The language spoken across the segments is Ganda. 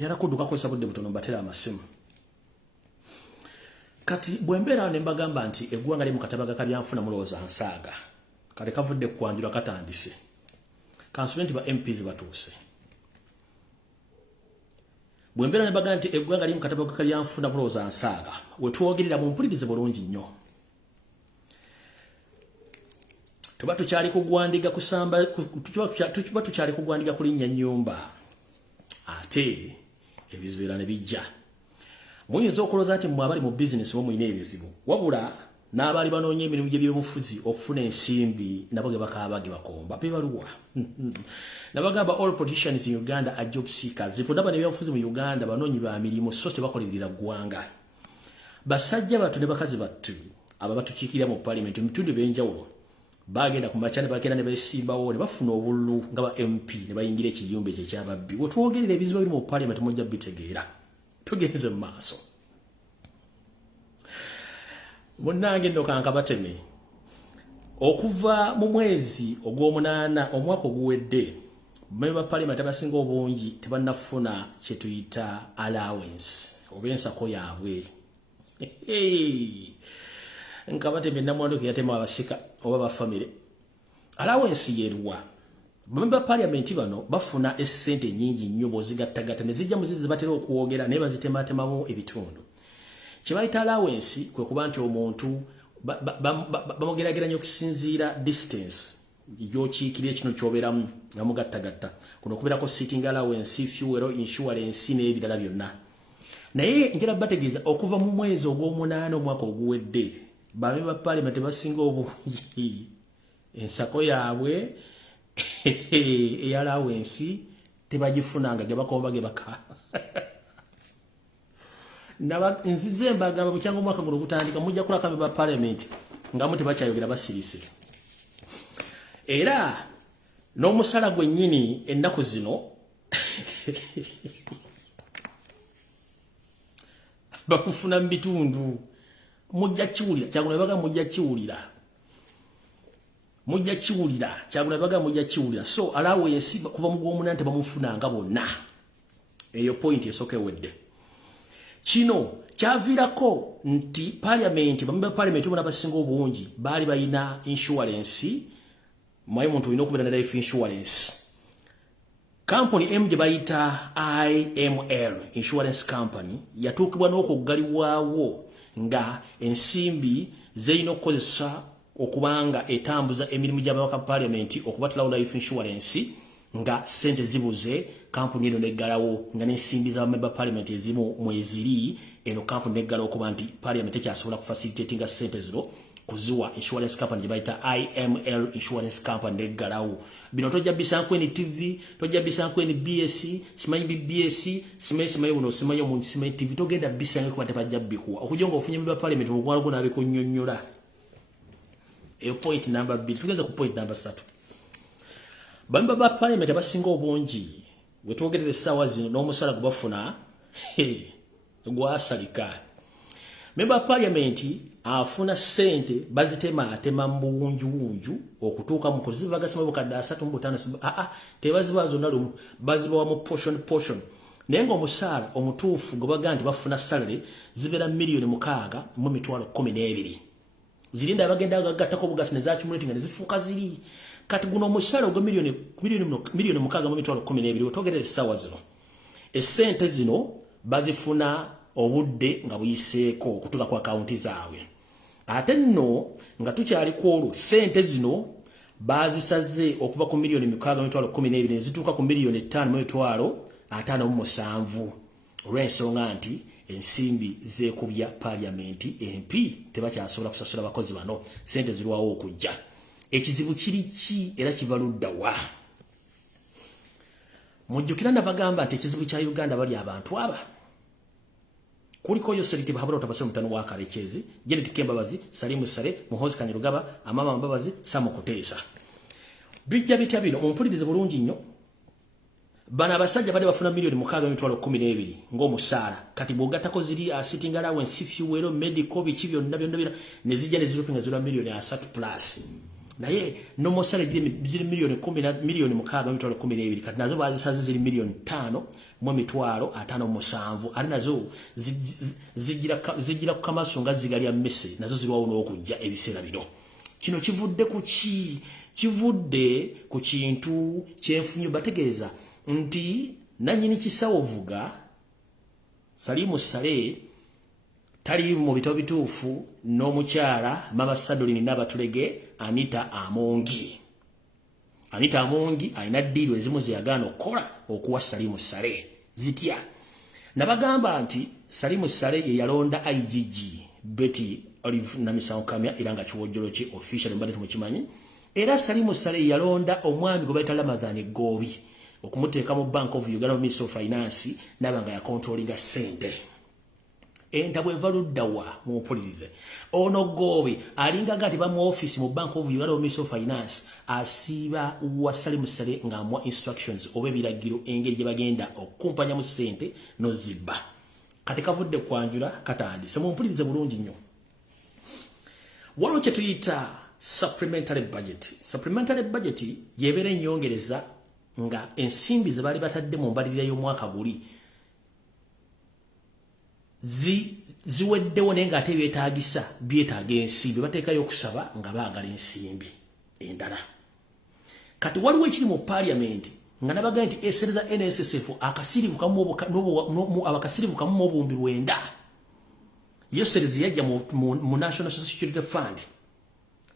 njala kuduka ko sabudde butono batera amasimu kati bwembera ne mbagamba nti eggwanga li mu katabaga kabyanfuna mulowooza nsaaga kale kavudde kwanjula katandise kansubenti ba MPs batuuse bwembera ne mbagamba nti eggwanga li mu katabaga kabyanfuna mulowooza nsaaga we twogerera mu mpulirize bulungi nnyo tuba tukyali kugwandiga kusamba tuba tukyali kugwandiga kulinnya nnyumba ate ebizibu ne bijja muyinza okulooza nti mmwe abali mu bizinesi bo muyina ebizibu wabula n'abaali banoonya emirimu gy'ebyobufuzi okufuna ensimbi nabo ge bakaaba ge bakomba bebaluwa nabagamba all politicians in Uganda are job seekers zipodaba n'ebyobufuzi mu Uganda banoonyi ba mirimu so tebakolerera ggwanga basajja battu ne bakazi battu aba batukiikirira mu parliament mu bitundu by'enjawulo bagenda ku machane bakera ne besimbawo ne bafuna obululu nga ba MP ne bayingira ekiyumbe kye kyababbi we twogerera ebizibu biri mu parliament mujja bitegeera tugenze mu maaso munnange nno kanka bateme okuva mu mwezi ogw'omunaana omwaka oguwedde member parliament abasinga obungi tebannafuna kye tuyita allowance oba ensako yaabwe nkabateme namwanduki yatema abasika oba bafamire allowance yerwa member parliament bano bafuna essente nyingi nnyo bozigattagatta ne zijja muzizi batera okuwogera naye bazitematemamu ebitundu kibayita allowance kwe kuba nti omuntu bamugerageranya okusinziira distance gyokiikirira kino kyobeeramu nga mugattagatta kuno okubeerako sitting allowance fuel insurance n'ebirala byonna naye njala bategeeza okuva mu mwezi ogw'omunaana omwaka oguwedde bamemba parliament basinga obungi ensako yaabwe eyallowance tebagifunanga ge bakomba ge baka nzize mbagamba bukyanga omwaka guno gutandika mujja kulaka memba parliament nga mu tebakyayogera basirise era n'omusala gwennyini ennaku zino bakufuna mu bitundu mujja kiwulira kyagula baga mujja kiwulira so allowance kuva mu gw'omunaana tebamufunanga bonna eyo point esooka ewedde kino kyaviirako nti parliament bamemba parliament bona basinga obungi baali balina insurance mwaye muntu olina okubeera ne life insurance company M gye bayita IML insurance company yatuukibwa n'okuggalibwawo nga ensimbi zeyina okukozesa okubanga etambuza emirimu gy'ababaka parliament okubatalawo life insurance nga sente zibuze company eno neggalawo nga n'ensimbi z'abamemba parliament ezimu mweziri eno company neggalawo okuba nti parliament ekyasobola kufacilitatinga sente zino kuziwa insurance company gye bayita IML insurance company neggalawo bino tojja bisankweni TV tojja bisankweni BS simanyi BBS simanyi buno simanyi omuntu simanyi TV togenda bisange kuba tebajja bikuwa okujja nga ofunye member parliament omukwano gwo n'abikunnyonnyola eyo point number 2 tugeza ku point number 3 bamemba ba parliament abasinga obungi we twogerera essaawa zino n'omusala gwe bafuna gwasalika member parliament afuna sente bazitematema mu buwunjuwunju okutuuka mu kuzibagasima bukadde 3 tebaziba zonna lumu bazibawa mu portion naye ng'omusaala omutuufu gwe bagaa nti bafuna salary zibeera $6,12,000 zirinda abagenda gagattako bugasi ne zaccumulating ne zifuuka ziri kati guno omusaala ogwa $6,12,000 otogerera essaawa zino essente zino bazifuna obudde nga buyiseeko okutuuka ku akaunti zaabwe ate nno nga tukyali ku olwo sente zino bazisaze okuva ku $6,12,000 ne zituuka ku $5,57,000 olw'ensonga nti ensimbi zeekubya parliament MP tebakyasobola kusasula bakozi bano sente zirwawo okujja ekizibu kiri ki era kiva ludda wa mujjukira nabagamba nti ekizibu kya Uganda bali abantu aba kuliko yo seriti bahabura utabasira mutano wa Karekezi Janet Kembabazi Salimu Sare Muhozi Kanyarugaba Amama Mbabazi Samo Kutesa bijja bitya bino ompulirize bulungi nnyo bana abasajja bade bafuna $6,12,000 ng'omusaala kati bw'ogattako ziri sitting allowance fuel medical biki byonna byonna ne zijja ne zirupinga $3 million+ naye nomo sale ziri milioni 10 na milioni 6.12 kati nazo bazisaze ziri milioni 5 mu mitwalo 57 ali nazo zigira kukamasonga zigalya mmese nazo zirwawo n'okujja ebiseera bino. Kino kivudde ku ki? Kivudde ku kintu kyenfunyo bategeeza nti nanyini kisawo vuga Salimu Sale tali mu bitabo bituufu n'omukyala Mama Sadolini n'abatulege Anita Amongi. Anita Amongi alina ddiiro ezimu ze yagaana okukola okuwa Salimu Sale zitya. Nabagamba nti Salimu Sale ye yalonda IGG Betty Olive Namisango Kamya era nga kiwojjolo ki official mbadde tumukimanyi. Era Salimu Sale yalonda omwami gwe bayita Ramadhan Gobi okumuteeka mu Bank of Uganda Minister of Finance nabanga ya controlling sente. Entabwe valuddawa mupulirize. Ono Gobi alinga gati ba mu office mu Bank of Uganda Minister of Finance asiba wa Salimu Sale ngamwa instructions obe biragiro engeri gye bagenda okumpanya mu sente no zibba. Kati kavudde kwanjula katandise mupulirize bulungi nnyo. Waliwo kye tuyita supplementary budget. Supplementary budget yebera ennyongereza nga ensimbi ze bali batadde mu mbalirira y'omwaka guli ziweddewo naye ng'ate byetaagisa byetaaga ensimbi bateekayo okusaba nga baagala ensimbi endala. Kati waliwo ekiri mu parliament nga nabaga nti esereza NSSF akasirivu kamu mu obuwumbi 9 yo serezi yajja mu National Security Fund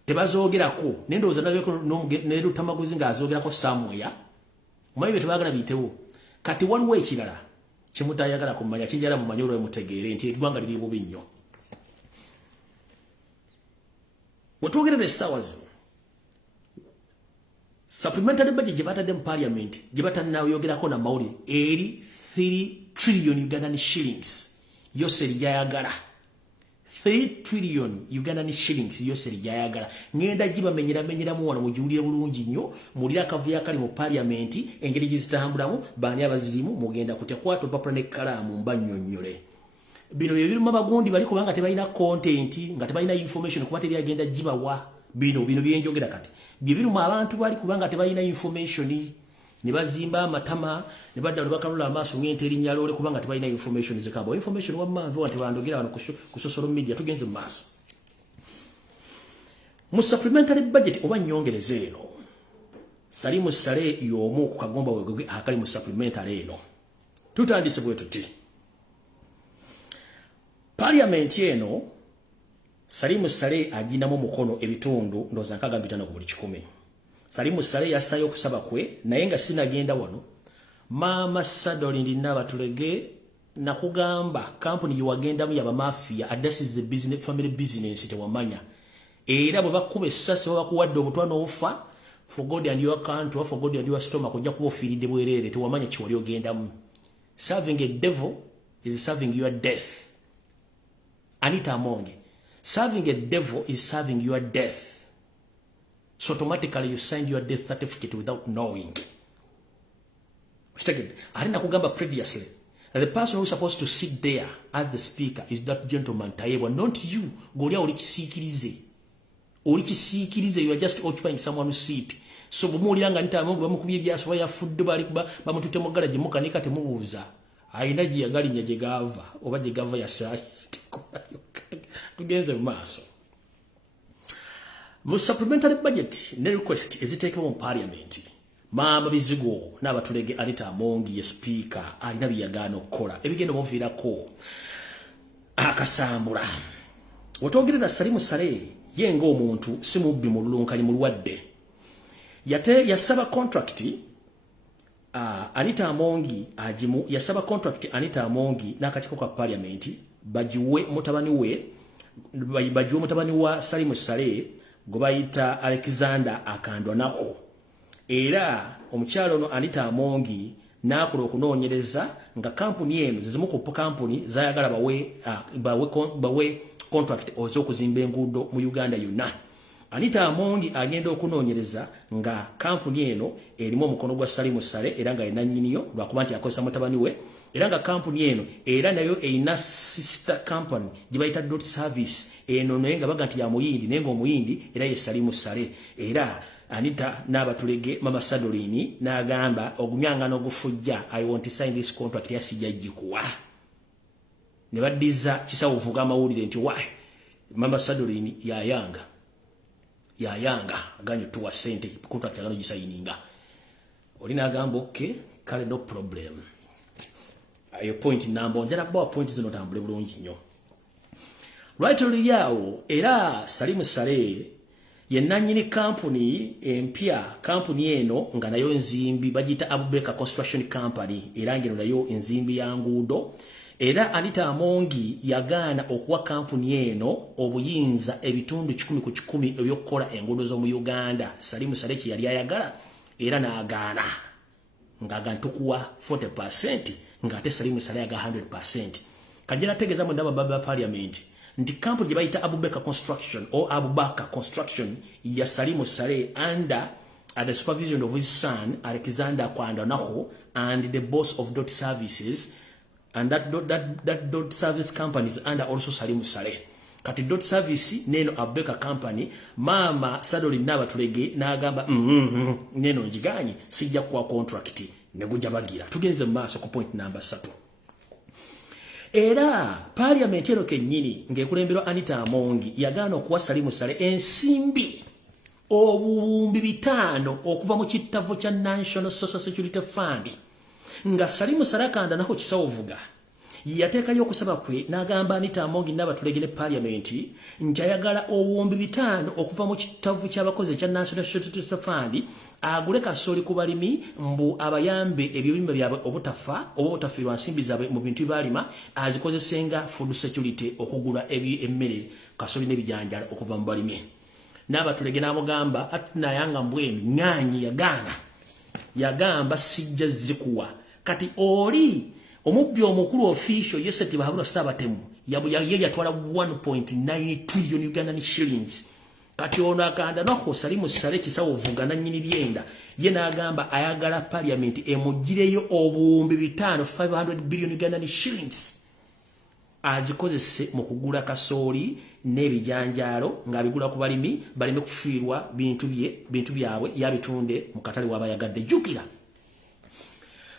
tebazoogerako nendowooza naleko nerutamaguzi ng'azoogerako somewhere omanyi bye tebagala biyitewo. Kati waliwo ekirala kimutayagala kumanya kijala mu manyolo emutegeere nti eggwanga liri bubi nnyo. Wetwogerera essaawa zino supplementary budget gye batadde mu parliament gye batannayogerako na mawulire eri 3 trillion Ugandan shillings yo seri gyayagala 3 trillion Ugandan shillings yo seri gyayagala ngenda gibamenyeramu wano mugiwulire bulungi nnyo mulira akavuyo akali mu parliament engeri gizitambulamu baani abazirimu mugenda kutekwata opapula n'ekkalaamu mbannyonnyole. Bino bye biruma bagundi bali kubanga tebalina content nga tebalina information kuba teri agenda gibawa bino byenjogera kati bye biruma abantu bali kubanga tebalina information ne bazimba amatama ne badda bakalula amaaso ng'ente erinnya loole kubanga tebalina information zikabo information wammanvu wanti bandogera wano ku social media tugenze mu maaso. Mu supplementary budget oba nnyongereza eno Salimu Sale y'omu ku kagomba wegoge akali mu supplementary eno tutandise bwe tuti parliament eno Salimu Sale aginamu mukono ebitundu ndoza nkaga bitano ku buli 100. Salimu Sale yasayo okusaba kwe naye nga sinagenda wano Mama Sadolini n'abatulege nakugamba company yiwagendamu yaba mafia adasize business family business tewamanya era bwe bakuba essasi bakuwadde obutwana ofa for God and your country or for God and your stomach kujja kuba ofiiridde bwerere tewamanya kiwali ogendamu. Serving a devil is serving your death. Anita Amongi, serving a devil is serving your death. So automatically you signed your death certificate without knowing. I didn't kugamba previously. The person who's supposed to sit there as the speaker is that gentleman Taiwa, not you. Golia ulikisikirize. You are just occupying someone's seat. So bumulanga Anita Amongi bamukubye byaswa ya fuddo bali kuba bamutute mu galaji mukanika temubuuza. Ayina gye yagali nyaje gava oba gye gava ya sayi. Tugenze mu maaso. Mu supplementary budget ne request eziteekebwa mu parliament Mama Bizigo n'abatulege Anita Amongi ye speaker alina byagaana okukola ebigenda muviirako akasambula. Wetwogerera Salimu Sale ye ng'omuntu si mubbi mu lulunkanyi mulwadde yasaba contract Anita Amongi agimu yasaba contract Anita Amongi n'akakiiko ka parliament bajiwe mutabani wa Salimu Sale gobayita Alexander akandwa nako era omukyalo ono Anita Amongi nakola okunoonyereza nga kampuni eno zizimu ku kampuni zayagala bawe contract oz'okuzimba enguudo mu Uganda yonna. Anita Amongi agenda okunoonyereza nga kampuni eno erimu omukono gwa Salimu Sale era nga yenannyiniyo lwakuba nti akozesa mutabani we era nga company eno era nayo eina sister company jibaita dot service eno nenga baga nti ya muyindi nenga omuyindi era ye Salimu Sale era Anita n'abatulege mama Sadolini n'agamba ogunyanga n'ogufujja I want to sign this contract ya sijajji kuwa ne baddiza kisawo vuga amawulire nti why mama Sadolini yayanga aganyo tuwa sente contract yagano gisayininga olina agambo okay kale no problem ayo point number njala bo point zino tambule bulungi nnyo right oliyao era Salimu Sale yenanyini company empya company eno nga nayo nzimbi bagita Abubeka Construction Company era ngeno nayo nzimbi ya ngudo era Anita Namungi yagana okuwa company eno obuyinza ebitundu 10 ku 10 ebyokola engudo zo mu Uganda. Salimu Sale yali ayagala era naagana ngaga ntukuwa 40% ngate Salimu Sale yaga 100%. Kajira tegeza mu ndaba baba parliament nti company jibaita Abubeka Construction or Abubaka Construction ya Salimu Sale under the supervision of his son Alexander Kwanda Naho and the boss of Dot Services, and that Dot Service company is under also Salimu Sale. Kati Dot Service neno Abubeka company mama Sadoli naba tulege nagamba neno njiganyi sijja kwa contract neguja bagira tugenze maso ku point number 3. Era parliament ero kenyini ngekulembero Anita Namungi yagano kuwa Salimu Sale ensimbi obuwumbi 5 okuva mu kitavo kya National Social Security Fund nga Salimu Sale kanda naho kisawo vuga yateka yo kusaba kwe nagamba Anita Namungi n'abatulegene parliament njayagala obuwumbi 5 okuva mu kitavo ky'abakozi kya National Social Security Fund agule kasoli kubalimi mbu abayambe ebibimba byabwe obutafirwa nsimbi zabe mu bintu balima azikozesenga food security okugula emmere kasoli nebijanjala okuva mu balimi n'abatulege namugamba atina yanga mbwemi nganyi yagamba sijja zikuwa kati oli omubbi omukulu official yeseti bahabula sabatemu yatwala 1.9 trillion Ugandan shillings. Kati ono akanda nako Salimu Sale kisawo vuga na nyini byenda ye nagamba ayagala parliament emugireyo obuwumbi 500 billion Ugandan shillings azikozese mu kugula kasoli n'ebijanjalo ngabigula ku balimi balime kufiirwa bintu byabwe yabitunde mu katale wabayagadde jukira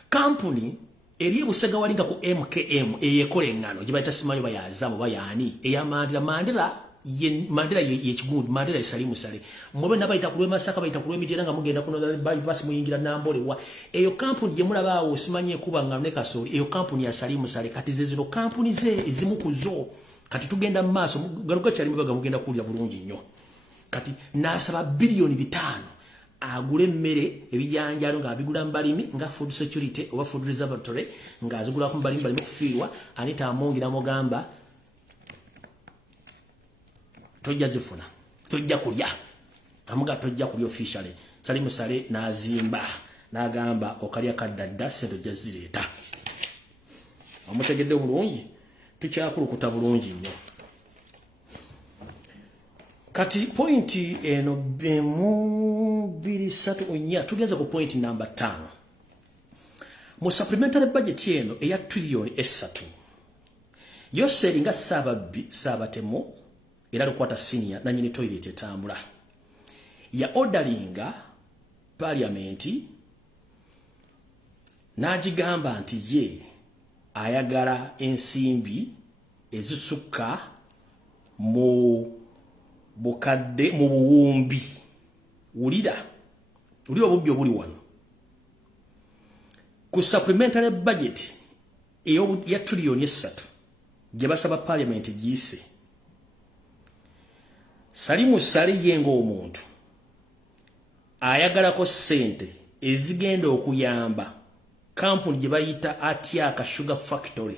company eri busega walinga ku MKM eyekole ngano jibaita simanyo bayazamo bayani Mandela ye chigudu Mandela Salimu Sale mwobe nabaita kulwe masaka baita kulwe mitera nga mugenda kuno bypass muyingira nambole wa eyo company je mulaba osimanye kuba nga ne kasoli eyo company ya Salimu Sale kati zezino company ze ezimukuzo kati tugenda maso garuka cyali mbaga mugenda kulya bulungi nnyo kati nasaba bilioni 5 agule mmere ebijanjalo nga abigula mbalimi nga food security oba food reservatory nga azigula ku mbalimi balime kufiirwa Anita Namungi namugamba tojja zifuna tojja kulya amuga tojja kulya officially Salimu Sale nazimba nagamba okalya kadadda sente jazireta amutegedde bulungi tukyakulukuta bulungi nnyo kati point eno bemu 2 tugenza ku point number 5 mu supplementary budget eno eya trillion 3 yose linga sabatemo era lukwata senior na nyini toilet etambula ya orderlinga parliament najigamba nti ye ayagala ensimbi ezisuka mu bukadde mu buwumbi ulira obubbi obuli wano ku supplementary budget ya trillion 3 gye basaba parliament giyise Salimu Sale yengo omuntu ayagala ko sente ezigenda okuyamba company gye bayita Atyaka Sugar Factory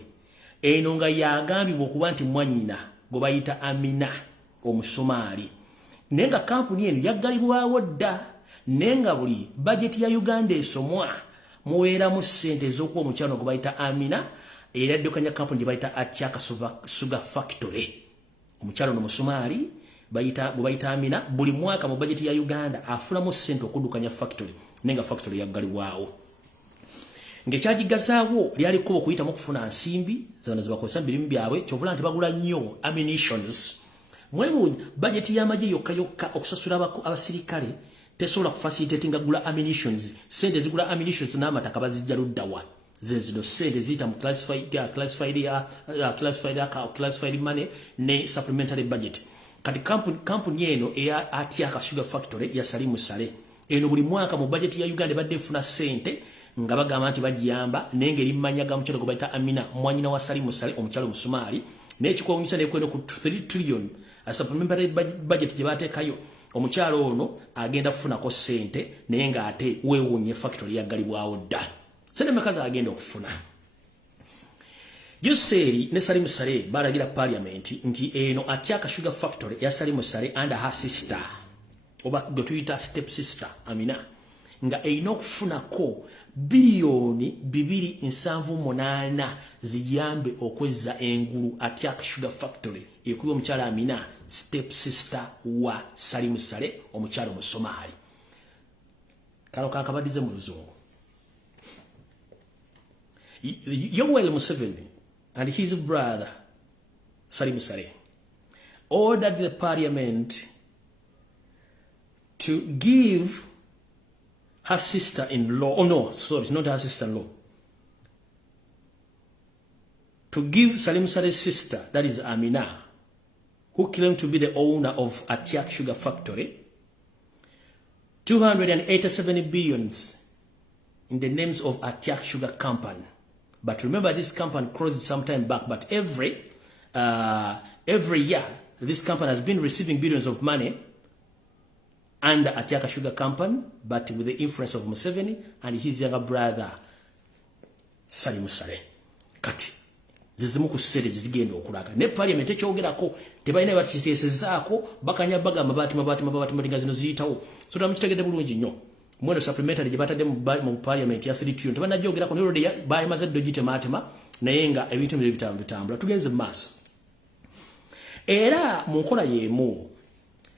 eno nga yagambibwa okuba nti mwanyina go bayita Amina omusomali nenga company eno yaggalibwawo dda nenga buli budget ya Uganda esomwa muwera mu sente ez'okuwa omukyano go bayita Amina era eddukanya company gye bayita Atyaka Sugar Factory omukyano n'omusomali bayita Amina buli mwaka mu budget ya Uganda afula mu sente okudukanya factory nenga factory yaggalibwawo ngekyagigazawo lyali kubo kuyita mu kufuna nsimbi zano zibakozesa mirimu byabwe kyovula nti bagula nnyo ammunitions mwebuunya budget y'amagye yokka okusasula abasirikale tesobola kufacilitatinga gula ammunitions sente zigula ammunitions n'amataka bazijja luddawa zezino sente ziyita mu classified money ne supplementary budget kati kampuni eno eya Atyaka Sugar Factory ya Salimu Sale eno buli mwaka mu budget ya Uganda badde efuna sente nga bagamba nti bagiyamba nengeri mmanyaga mukyalo gwe bayita Amina mwanyina wa Salimu Sale omukyalo Musumali n'ekikwomisa nekweno ku 3 trillion supplementary budget gye bateekayo omukyalo ono agenda kufunako sente naye ng'ate weewuunye factory yaggalibwawo dda sente mekazi agenda okufuna Yoseri ne Salimu Sale balagira parliament nti eno Atyaka Sugar Factory ya Salimu Sale under her sister oba gotuyita step sister Amina nga eino okufunako biliyoni 2.78 ziyambe okweza engulu Atyaka Sugar Factory ekuli omukyala Amina step sister wa Salimu Sale omukyalo mu Somali kalo kakabadize mu luzungu Yoweri Museveni and his brother Salimu Sale ordered the parliament to give her sister-in-law, oh no, sorry, it's not her sister-in-law, to give Salimu Sale's sister, that is Amina, who claimed to be the owner of Atyaka Sugar Factory, 287 billions in the names of Atyaka Sugar Company. But remember, this company closed some time back, but every year, this company has been receiving billions of money under Atyaka Sugar Company, but with the influence of Museveni and his younger brother, Salimu Sale. Kati. Zizimu kusede zigenda okulaga. Ne parliament ekyogerako tebalina bakiteesezaako bakanya baga mabati madinga zino ziyitawo. So tamukitegedde bulungi nnyo. Mweno supplementary gye batadde mu parliament ya 3 trillion. Tebanajyogerako ne rode bayimaze ddo gitematema naye nga ebintu bitambula. Tugenze maaso. Era mu nkola y'emu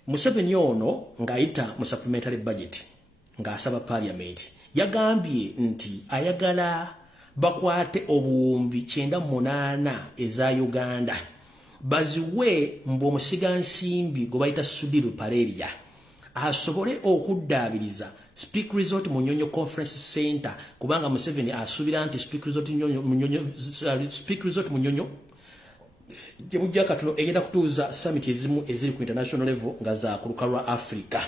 Museveni ono ng'ayita mu supplementary budget ng'asaba parliament yagambye nti ayagala bakwate obuwumbi 98 eza Uganda baziwe mb'omusiga nsimbi gwe bayita Sudiru Paleria asobole okuddaabiriza Speak Resort Munyonyo Conference Center kubanga Museveni asuubira nti Speak Resort Munyonyo Jemujja katuno egenda kutuuza summit ezimu eziri ku international level nga za ku lukalu lwa Africa.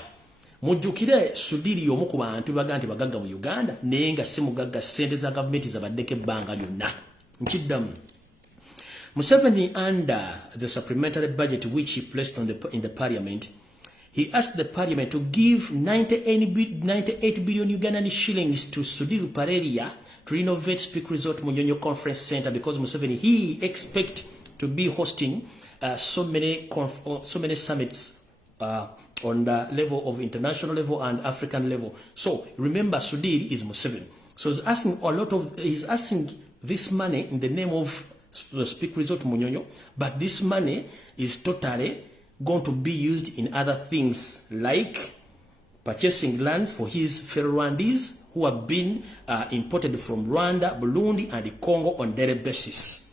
Mujjukire Sudiri y'omu ku bantu baga nti bagagga mu Uganda naye nga si mugagga ssente za gavumenti zabaddeko ebbanga lyonna. Nkiddamu. Museveni under the supplementary budget which he placed in the parliament, he asked the parliament to give 98 billion Ugandan shillings to Sudiri Paleria to renovate Speak Resort Munyonyo Conference Center because Museveni, he expect to be hosting so many summits on the level of international level and African level. So remember, Sudiri is Museveni. So he's asking this money in the name of the Speak Resort Munyonyo, but this money is totally going to be used in other things like purchasing lands for his fellow Rwandese who have been imported from Rwanda, Burundi, and Congo on daily basis.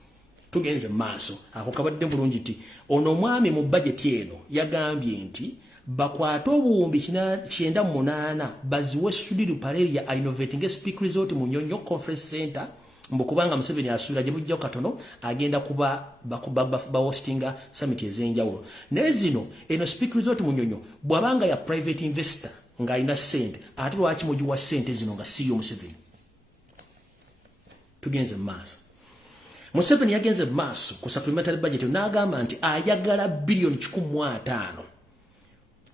Tugenze maaso ako kabadde bulungi ti ono mwami mu budget eno yagambye nti bakwata obuwumbi 98 baziwe Sudiru Paleria innovating Speak Resort Munyonyo Conference Center mbukubanga Museveni asuula gye bujja katono agenda kuba hostinga summit ez'enjawulo nezino eno Speak Resort Munyonyo bwabanga ya private investor nga ina sente ate lwaki mugiwa sente zino nga siyo Museveni. Tugenze maaso Museveni yagenze maaso ku supplementary budget n'agamba nti ayagala billion 15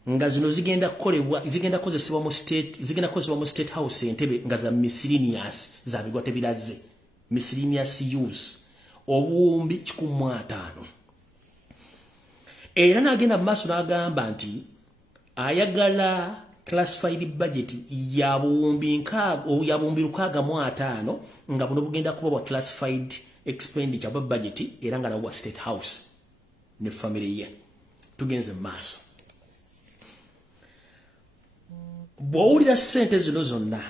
nga zino zigenda kozesebwa mu state house Entebbe nga za miscellaneous za bigwate biraze miscellaneous use obuwumbi 15 era n'agenda maaso n'agamba nti ayagala classified budget ya buwumbi 15 nga buno bugenda kuba bwa classified expenditure ba budget era nga nawa state house ne family ye. Tugenze maaso bw'owulira ssente zino zonna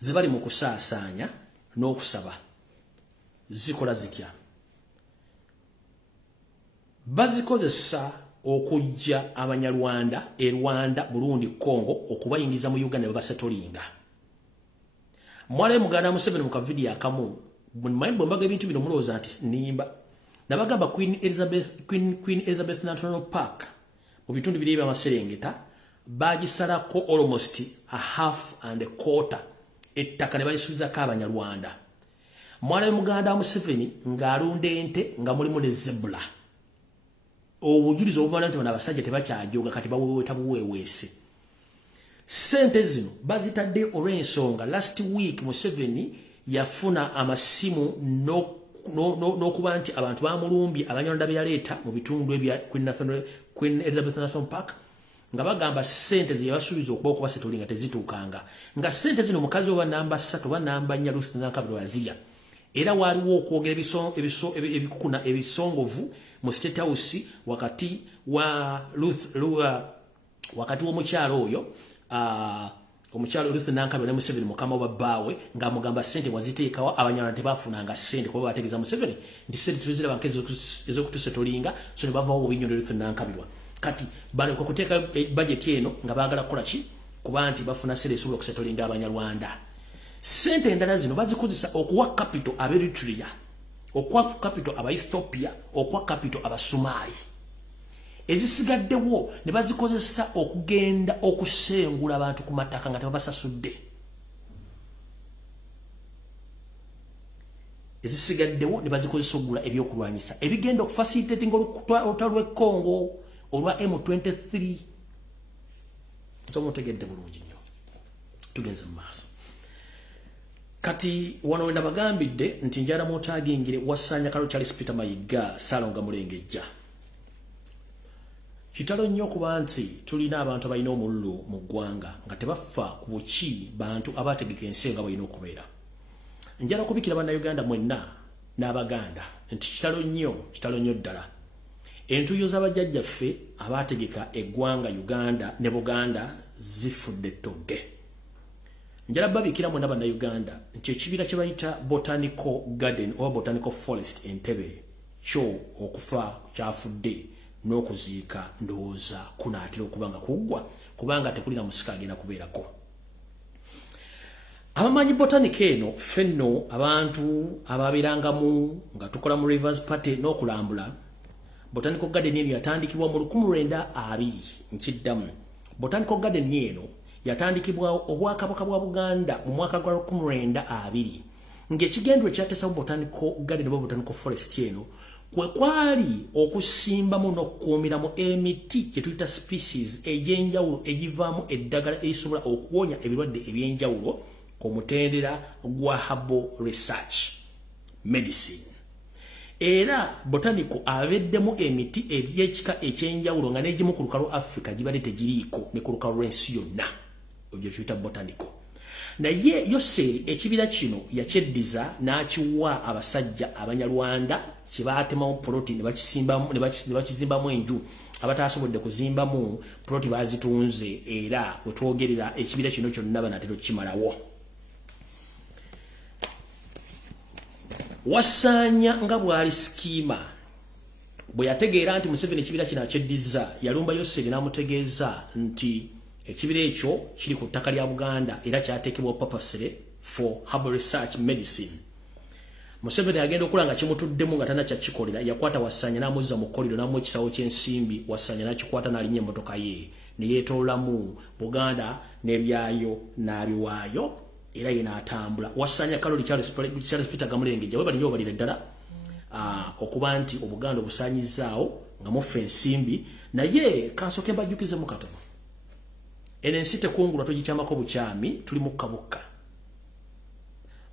zibali mu kusaasanya n'okusaba zikola zitya bazikozesa okujja abanyarwanda Rwanda Burundi Congo okubayingiza mu Uganda babasetolinga mwale muganda Museveni mu kavidiyo akamu bwe mbaga ebintu bino muloza ati nimba nabagamba Queen Elizabeth National Park mu bitundu biri by'amaserengeta bagisalako almost a half and a quarter ettaka ne balisubiza ka abanyarwanda mwale muganda Museveni ng'alunda ente nga mulimu ne zebra obujulizo obumala nti abasajja tebakyajoga kati baweweta buweweese sente zino bazitadde olw'ensonga last week Museveni yafuna amasimu n'okuba nti abantu bamulumbye abanyarwanda be yaleeta mu bitundu ebya Queen Elizabeth National Park nga bagamba sente ze yabasuubiza okuba okubasetolinga tezituukanga nga sente zino mukazi oba namba 3 oba namba 4 Ruth Nankabirwa yazirya era waliwo okwogera ebikukuna ebisongovu mu State House wakati wa wakati w'omukyalo oyo omukyalo Ruth Nankabirwa ne Museveni mukama wa bawe nga mugamba sente waziteekawa abanyarwanda tebafunanga sente kuba bategeeza Museveni ndi sente tuzira bankezo ezokutusetolinga so ne bavawo obinyonyo Ruth Nankabirwa kati bale kwa kuteeka budget eno nga baagala kukola ki kuba nti bafuna sente esobola okusetolinga abanyarwanda sente endala zino bazikozesa okuwa capital aba Eritrea okuwa capital aba Ethiopia okuwa capital aba Somalia ezisigaddewo ne bazikozesa okugenda okusengula abantu ku mataka nga tebabasasudde ezisigaddewo ne bazikozesa okugula ebyokulwanyisa ebigenda okufacilitating olutalo Congo olwa M23 nsomutegedde bulungi nnyo tugenze mu maaso kati wano wenda bagambidde nti njala mutagingire wasanya kalo Charles Peter Mayiga Salonga Mulengejja kitalo nnyo kuba nti tulina abantu abalina omululu mu ggwanga nga tebafa ku buki bantu abategeka ensi nga balina okubeera njala kubikira bannayuganda mwenna n'abaganda nti kitalo nnyo ddala entuyo z'abajjajjaffe abategeka eggwanga Uganda ne Buganda zifudde togge njala babikira mwenna bannayuganda nti ekibira kye bayita Botanical Garden oba Botanical Forest Entebbe kyo okufa kyafudde n'okuziika ndowooza kunaatera okubanga kuggwa kubanga tekulina musika agenda kubeerako abamanyi botanic eno fenno abantu ababeerangamu nga tukola mu Rivers Party n'okulambula Botanical Garden eno yatandikibwa mu 1920 nkiddamu Botanical Garden eno yatandikibwa obwakabaka bwa Buganda mu mwaka gwa 1920 ng'ekigendwa ekyateesa Botanical Garden oba Botanical Forest eno kwe kwali okusimbamu n'okukuumiramu emiti kye tuyita species egy'enjawulo egivaamu eddagala erisobola okuwonya ebirwadde eby'enjawulo ku mutendera gwa herbal research medicine era botanical abeddemu emiti eby'ekika eky'enjawulo nga n'egimu ku lukalu Africa gibadde tegiriiko ne ku lukalu lw'ensi yonna ebyo tuyita botanical naye Yoseri ekibira kino yakyeddiza n'akiwa abasajja abanyarwanda kibaatemamu poloti ne bakizimbamu enju abatasobodde kuzimbamu poloti bazitunze era wetwogerera ekibira kino kyonna banatero kimalawo wasanya nga bwali skima bwe yategeera nti Museveni ekibira kino akyeddiza yalumba Yoseri n'amutegeeza nti ekibira ekyo kiri ku ttaka lya Buganda era kyateekebwa purposely for herbal research medicine Museveni agenda okulanga kimutuddemu nga tanakyakikolera yakwata Wasanya n'amuzza mu kolido n'amu ekisawo ky'ensimbi Wasanya n'akikwata n'alinnya emmotoka ye ne yeetoolamu Buganda n'ebyayo n'abiwaayo era ye n'atambula Wasanya Kaloli Charles Peter Gamulengejja we bali nyo balira ddala okuba nti Obuganda obusaanyizaawo nga mufa ensimbi naye kansooke mbajjukize mu katono enensi tekungulwa togikyamako bukyami tuli mu Kabaka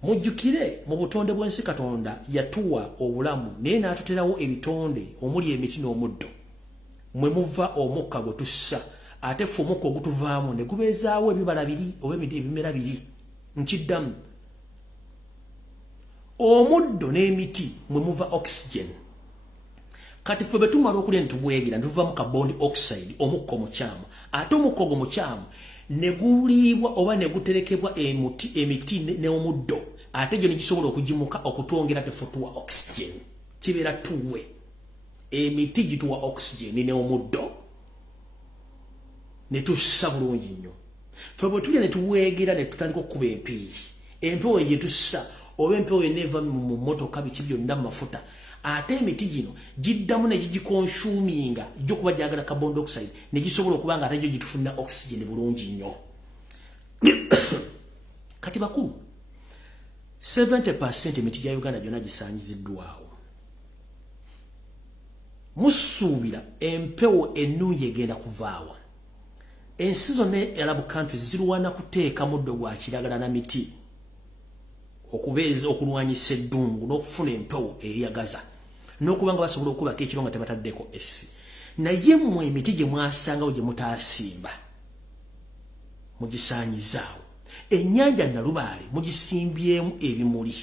mujjukire mu butonde bw'ensi Katonda yatuwa obulamu naye n'atuterawo ebitonde omuli emiti n'omuddo mwe muva omukka gwe tussa ate ffe omukka ogutuvaamu ne gubeezaawo ebibala biri oba ebimera biri nkiddamu omuddo n'emiti mwe muva oxygen kati ffe betumala okulya ne tubwegira ne tuvaamu carbon oxide omukka omukyamu ate omukka ogwo mukyamu negulibwa oba neguterekebwa emiti ne omuddo ate gyo nigisobola okugimuka okutwongera tefutuwa oxygen kibera tuwe emiti gituwa oxygen ne omuddo ne tussa bulungi nnyo fe bwe tulya ne tuweegera ne tutandika okukuba empewo gye tussa oba empewo yeneva mu motoka biki byonna mafuta ate emiti gino giddamu ne gigikonsuminga gyo kuba gyagala carbon dioxide ne gisobola okuba nga ate gyo gitufuna oxygen bulungi nnyo kati bakulu 70% emiti gya Uganda gyonna gisanyiziddwawo musuubira empewo ennungi egenda kuvaawa ensi zonna Arab countries zirwana kuteeka muddo gwa kiragala na miti okubeeza okulwanyisa eddungu n'okufuna empewo eriyagaza n'okubanga basobola okubaka ekiro nga tebataddeko essi naye mmwe emiti gye mwasangawo gye mutaasimba mugisaanyizaawo ennyanja Nalubaale mugisimbyemu ebimuli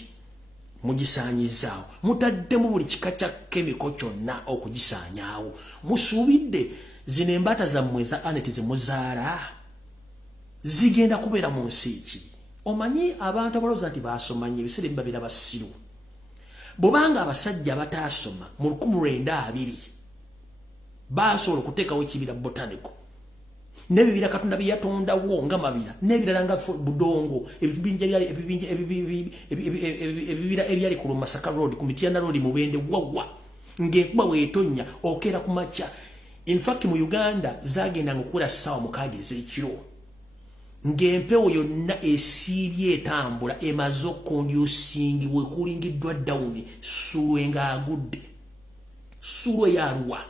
mugisaanyizaawo mutaddemu buli kika kya kemiko kyonna okugisaanyaawo musuubidde zino embaata zammwe za aneti ze muzaala zigenda kubeera mu nsi ki omanyi abantu abalowooza nti baasomanye ebiseera ebibabeera basiru bw'obanga abasajja bataasoma mu 1920 baasobola okuteekawo ekibira botanico n'ebibira Katonda bye yatondawo nga mabira n'ebirala nga budongo ebibira ebyali ku Masaka Road ku Mityana Road mu Bende wagwa ng'enkuba bw'etonnya okeera ku makya. In fact mu Uganda zagenda ng'okuwera ssaawa 6 ez'ekiro ng'empewo yonna esiibye etambula emaze okkondyusingibwa ekulingiddwa dawuni Sulwe ng'agudde Sulwe yalwa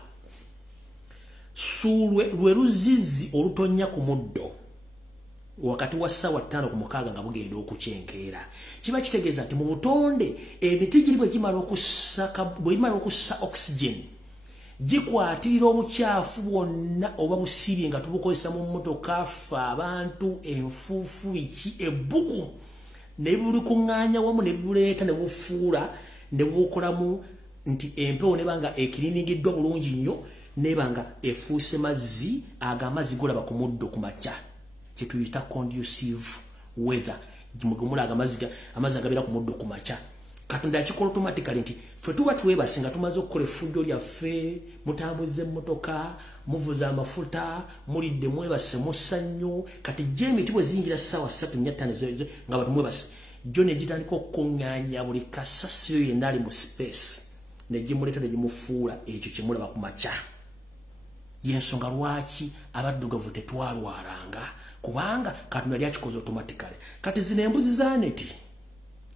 Sulwe lwe luzizi olutonya ku muddo wakati wa ssaawa 5 ku 6 nga bugenda okukyenkeera kiba kitegeeza nti mu butonde emiti giri bwe gimala okussa oxygen gikwatirira obukyafu bwonna oba busiibye nga tubukozesa mu mmotoka ffe abantu enfuufu biki ebbugu ne bulikuŋŋaanya wamu ne buleeta ne bufuula ne bukolamu nti empewo ne banga ekiriningiddwa bulungi nnyo ne banga efuuse mazzi ag'amazzi golaba ku muddo ku makya kye tuyita conducive weather mugumula amazzi agabeera ku muddo ku makya Katonda yakikola automatically nti ffe tuba twebase nga tumaze okukola effujjo lyaffe mutambuze emmotoka muvuza amafuta mulidde mwebase musanyu kati emiti bwe ziyingira ssaawa 3:45 nga batu mwebase gyo ne gitandika okuŋŋaanya buli kasasiyo yenna ali mu space ne gimuleeta ne gimufuula ekyo kye mulaba ku makya y'ensonga lwaki abaddugavu tetwalwalanga kubanga Katonda yali akikoze automatically kati zino embuzi za neti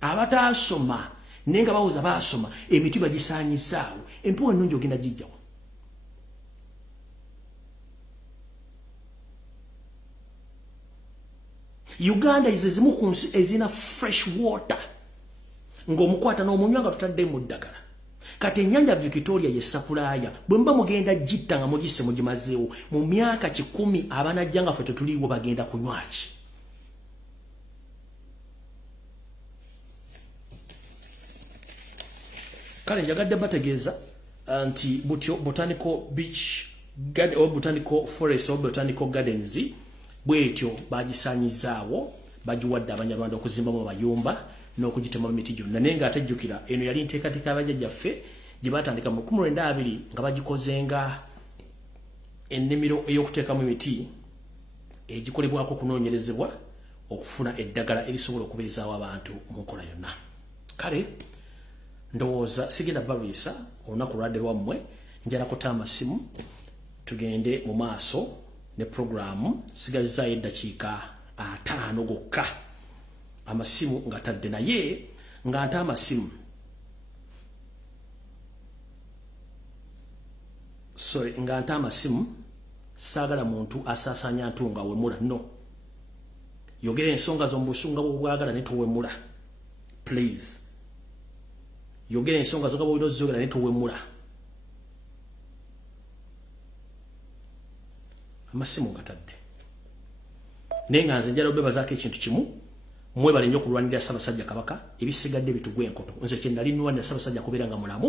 abataasoma nenga bawuza baasoma emiti bagisaanyizaawo empewo ennungi ogenda gijjawo Uganda zizimu ku nsi ezina fresh water ng'omukwata n'omunywa nga tutadde mu ddagala kati ennyanja Victoria ye sapulaaya bwe mba mugenda gitta nga mugisse mugimazeewo mu myaka 10 abanajja nga ffe tetuliiwo bagenda kunywaki kale njagadde bategeeza nti butyo botanical beach garden or botanical forest or botanical gardens bwetyo bagisaanyizaawo bagiwadde abanyarwanda okuzimbamu amayumba n'okugitema emiti gyonna naye nga atajjukira eno yali nteekateeka abajjajjaffe gye baatandika mu 1920 nga bagikozenga ennimiro ey'okuteekamu emiti egikolebwako okunoonyerezebwa okufuna eddagala erisobola okubeezaawo abantu mu nkola yonna kale ndowooza sigenda babiisa olunaku lwadde lwammwe njala kuta amasimu tugende mu maaso ne programu sigazizaayo eddakiika 5 gokka amasimu nga tadde naye nga nta amasimu nga nta amasimu saagala muntu asaasaanya ntunga wemula no yogera ensonga z'omubusunga bw'obwagala ne towemula please yogera ensonga zo nga bw'ozogera ne towemula amasimu gatadde naye nga nze njala obebazaako ekintu kimu mwebale nnyo okulwanirira Ssaabasajja Kabaka ebisigadde bitugwe enkoto nze kye nali nnwanira Ssaabasajja kubeera nga mulamu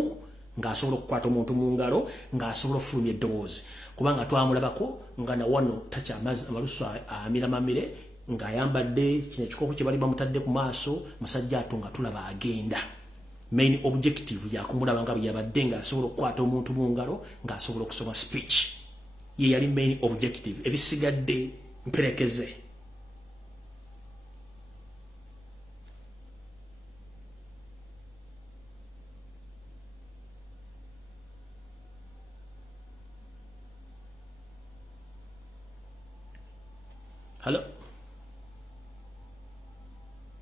ng'asobola okukwata omuntu mu ngalo ng'asobola okufulumya eddoboozi kubanga twamulabako nga na wano tacha amalusu amira mamire ng'ayambadde kino ekikooko kye bali bamutadde ku maaso musajja ato nga tulaba agenda main objective yakumulaba nga yabadde ng'asobola okukwata omuntu mu ngalo ng'asobola okusoma speech ye yali main objective ebisigadde mperekeze. Hello.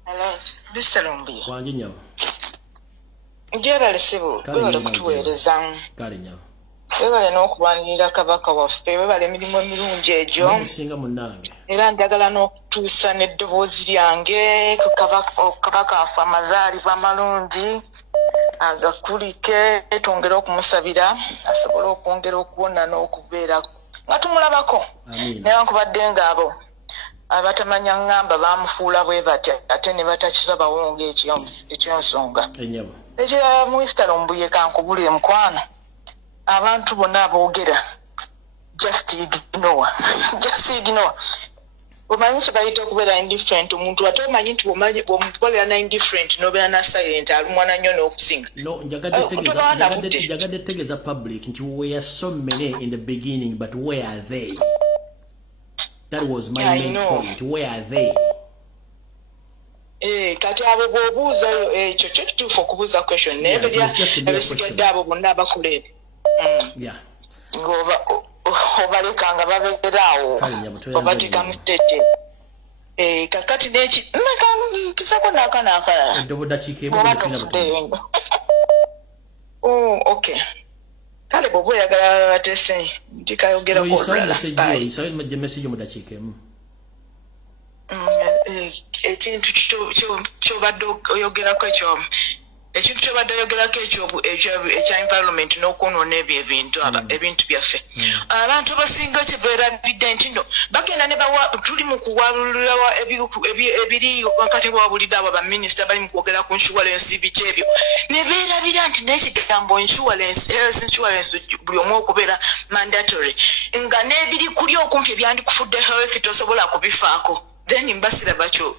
Hello, Mr. Lumbuye. Wanji nyawo. Njebale sibu, webale kutuweereza. Kale nyawo. Webale n'okuwanirira Kabaka waffe, webale emirimu emirungi egyo. Musinga munnange. Era njagala n'okutuusa n'eddoboozi lyange ku Kabaka waffe amazaalibwa amalungi agakulike twongere okumusabira asobole okwongera okuwona n'okubeera nga tumulabako. Newankubadde ng'abo abatamanya ngamba bamufuula bwe batya ate ne batakirabawo ng'ekyensonga. Ekirala Mr. Lumbuye kankubulire mukwano abantu bonna aboogera just ignore. Omanyi kye bayita okubeera indifferent omuntu ate omanyi nti bw'omukolera na indifferent n'obeera na silent alumwana nnyo n'okusinga. No, njagadde tegeeza public nti we are so many in the beginning but where are they? That was my main point. Where are they? Kati abo bw'obuuzayo ekyo kyo kituufu okubuuza question naye ebisigadde abo bonna abakulebe ng'obaleka nga babeeraawo obateeka mu state kakati nkisako n'akalala oba tofuddeyo okay kale bw'oba oyagala batese ndikayogerako ekintu kyobadde oyogerako ekyo ekintu kyobadde oyogerako ekya environment n'okwonoona ebyo ebintu byaffe abantu basinga kyebeerabidde nti no bagenda ne tuli mu kuwalulirawa ebiri wakati wabulidde abo baminisita bali mu kwogera ku insurance biki ebyo ne beerabira nti n'ekigambo insurance health insurance buli omu okubeera mandatory nga n'ebiri kuli okumpi ebyandikufudde health tosobola kubifaako then mbasira bakyo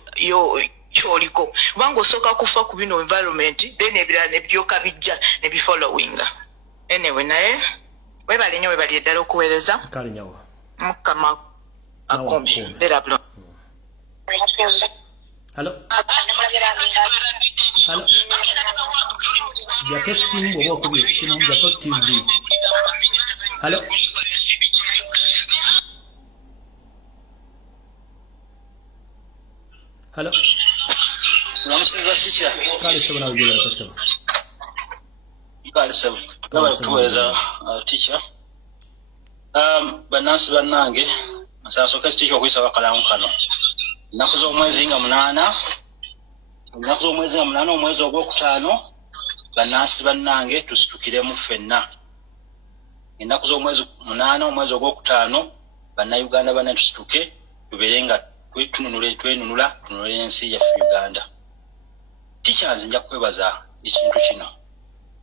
kyoliko kubanga osooka kufa ku bino environment then ebirala ne byoka bijja ne bifollowing anyway naye webale nnyo webali eddala okuweereza kale nyawo mukama akumi beera bulo. Hello. Hello. Jake simu oba okubye simu jako TV. Hello. Hello. Kale sabona ujira kasaba. Kale sabona. Kale tuweza teacher. Banansi bannange asasoka teacher okuyisa bakalamu kano. Naku z'omwezi nga 8 omwezi ogwokutaano banansi bannange tusitukiremu ffenna. Ennaku z'omwezi 8 omwezi ogwokutaano bannayuganda banne tusituke tubeere nga twenunula ensi yaffe Uganda. Teachers nja kwebaza ekintu kino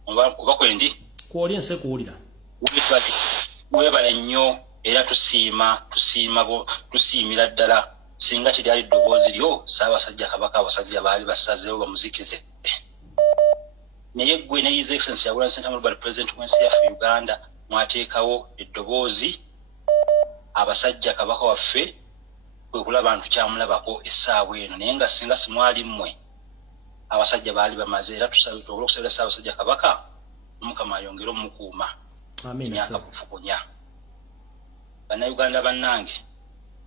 oba kwendi kwoli ensi kuwulira webale nnyo era tusiimira ddala singa teryali ddoboozi lyo Ssaabasajja Kabaka abasajja baali basazeewo bamuzikize naye gwe ne His Excellency yagula Sentiment Global President w'ensi yaffe Uganda mwateekawo eddoboozi abasajja Kabaka waffe kwe kulaba abantu kyamulabako essaawa eno naye nga singa simwali mmwe abasajja baali bamaze era tusobola okusabira Ssaabasajja Kabaka Mukama ayongere omukuuma emyaka bufukunya. Bannayuganda bannange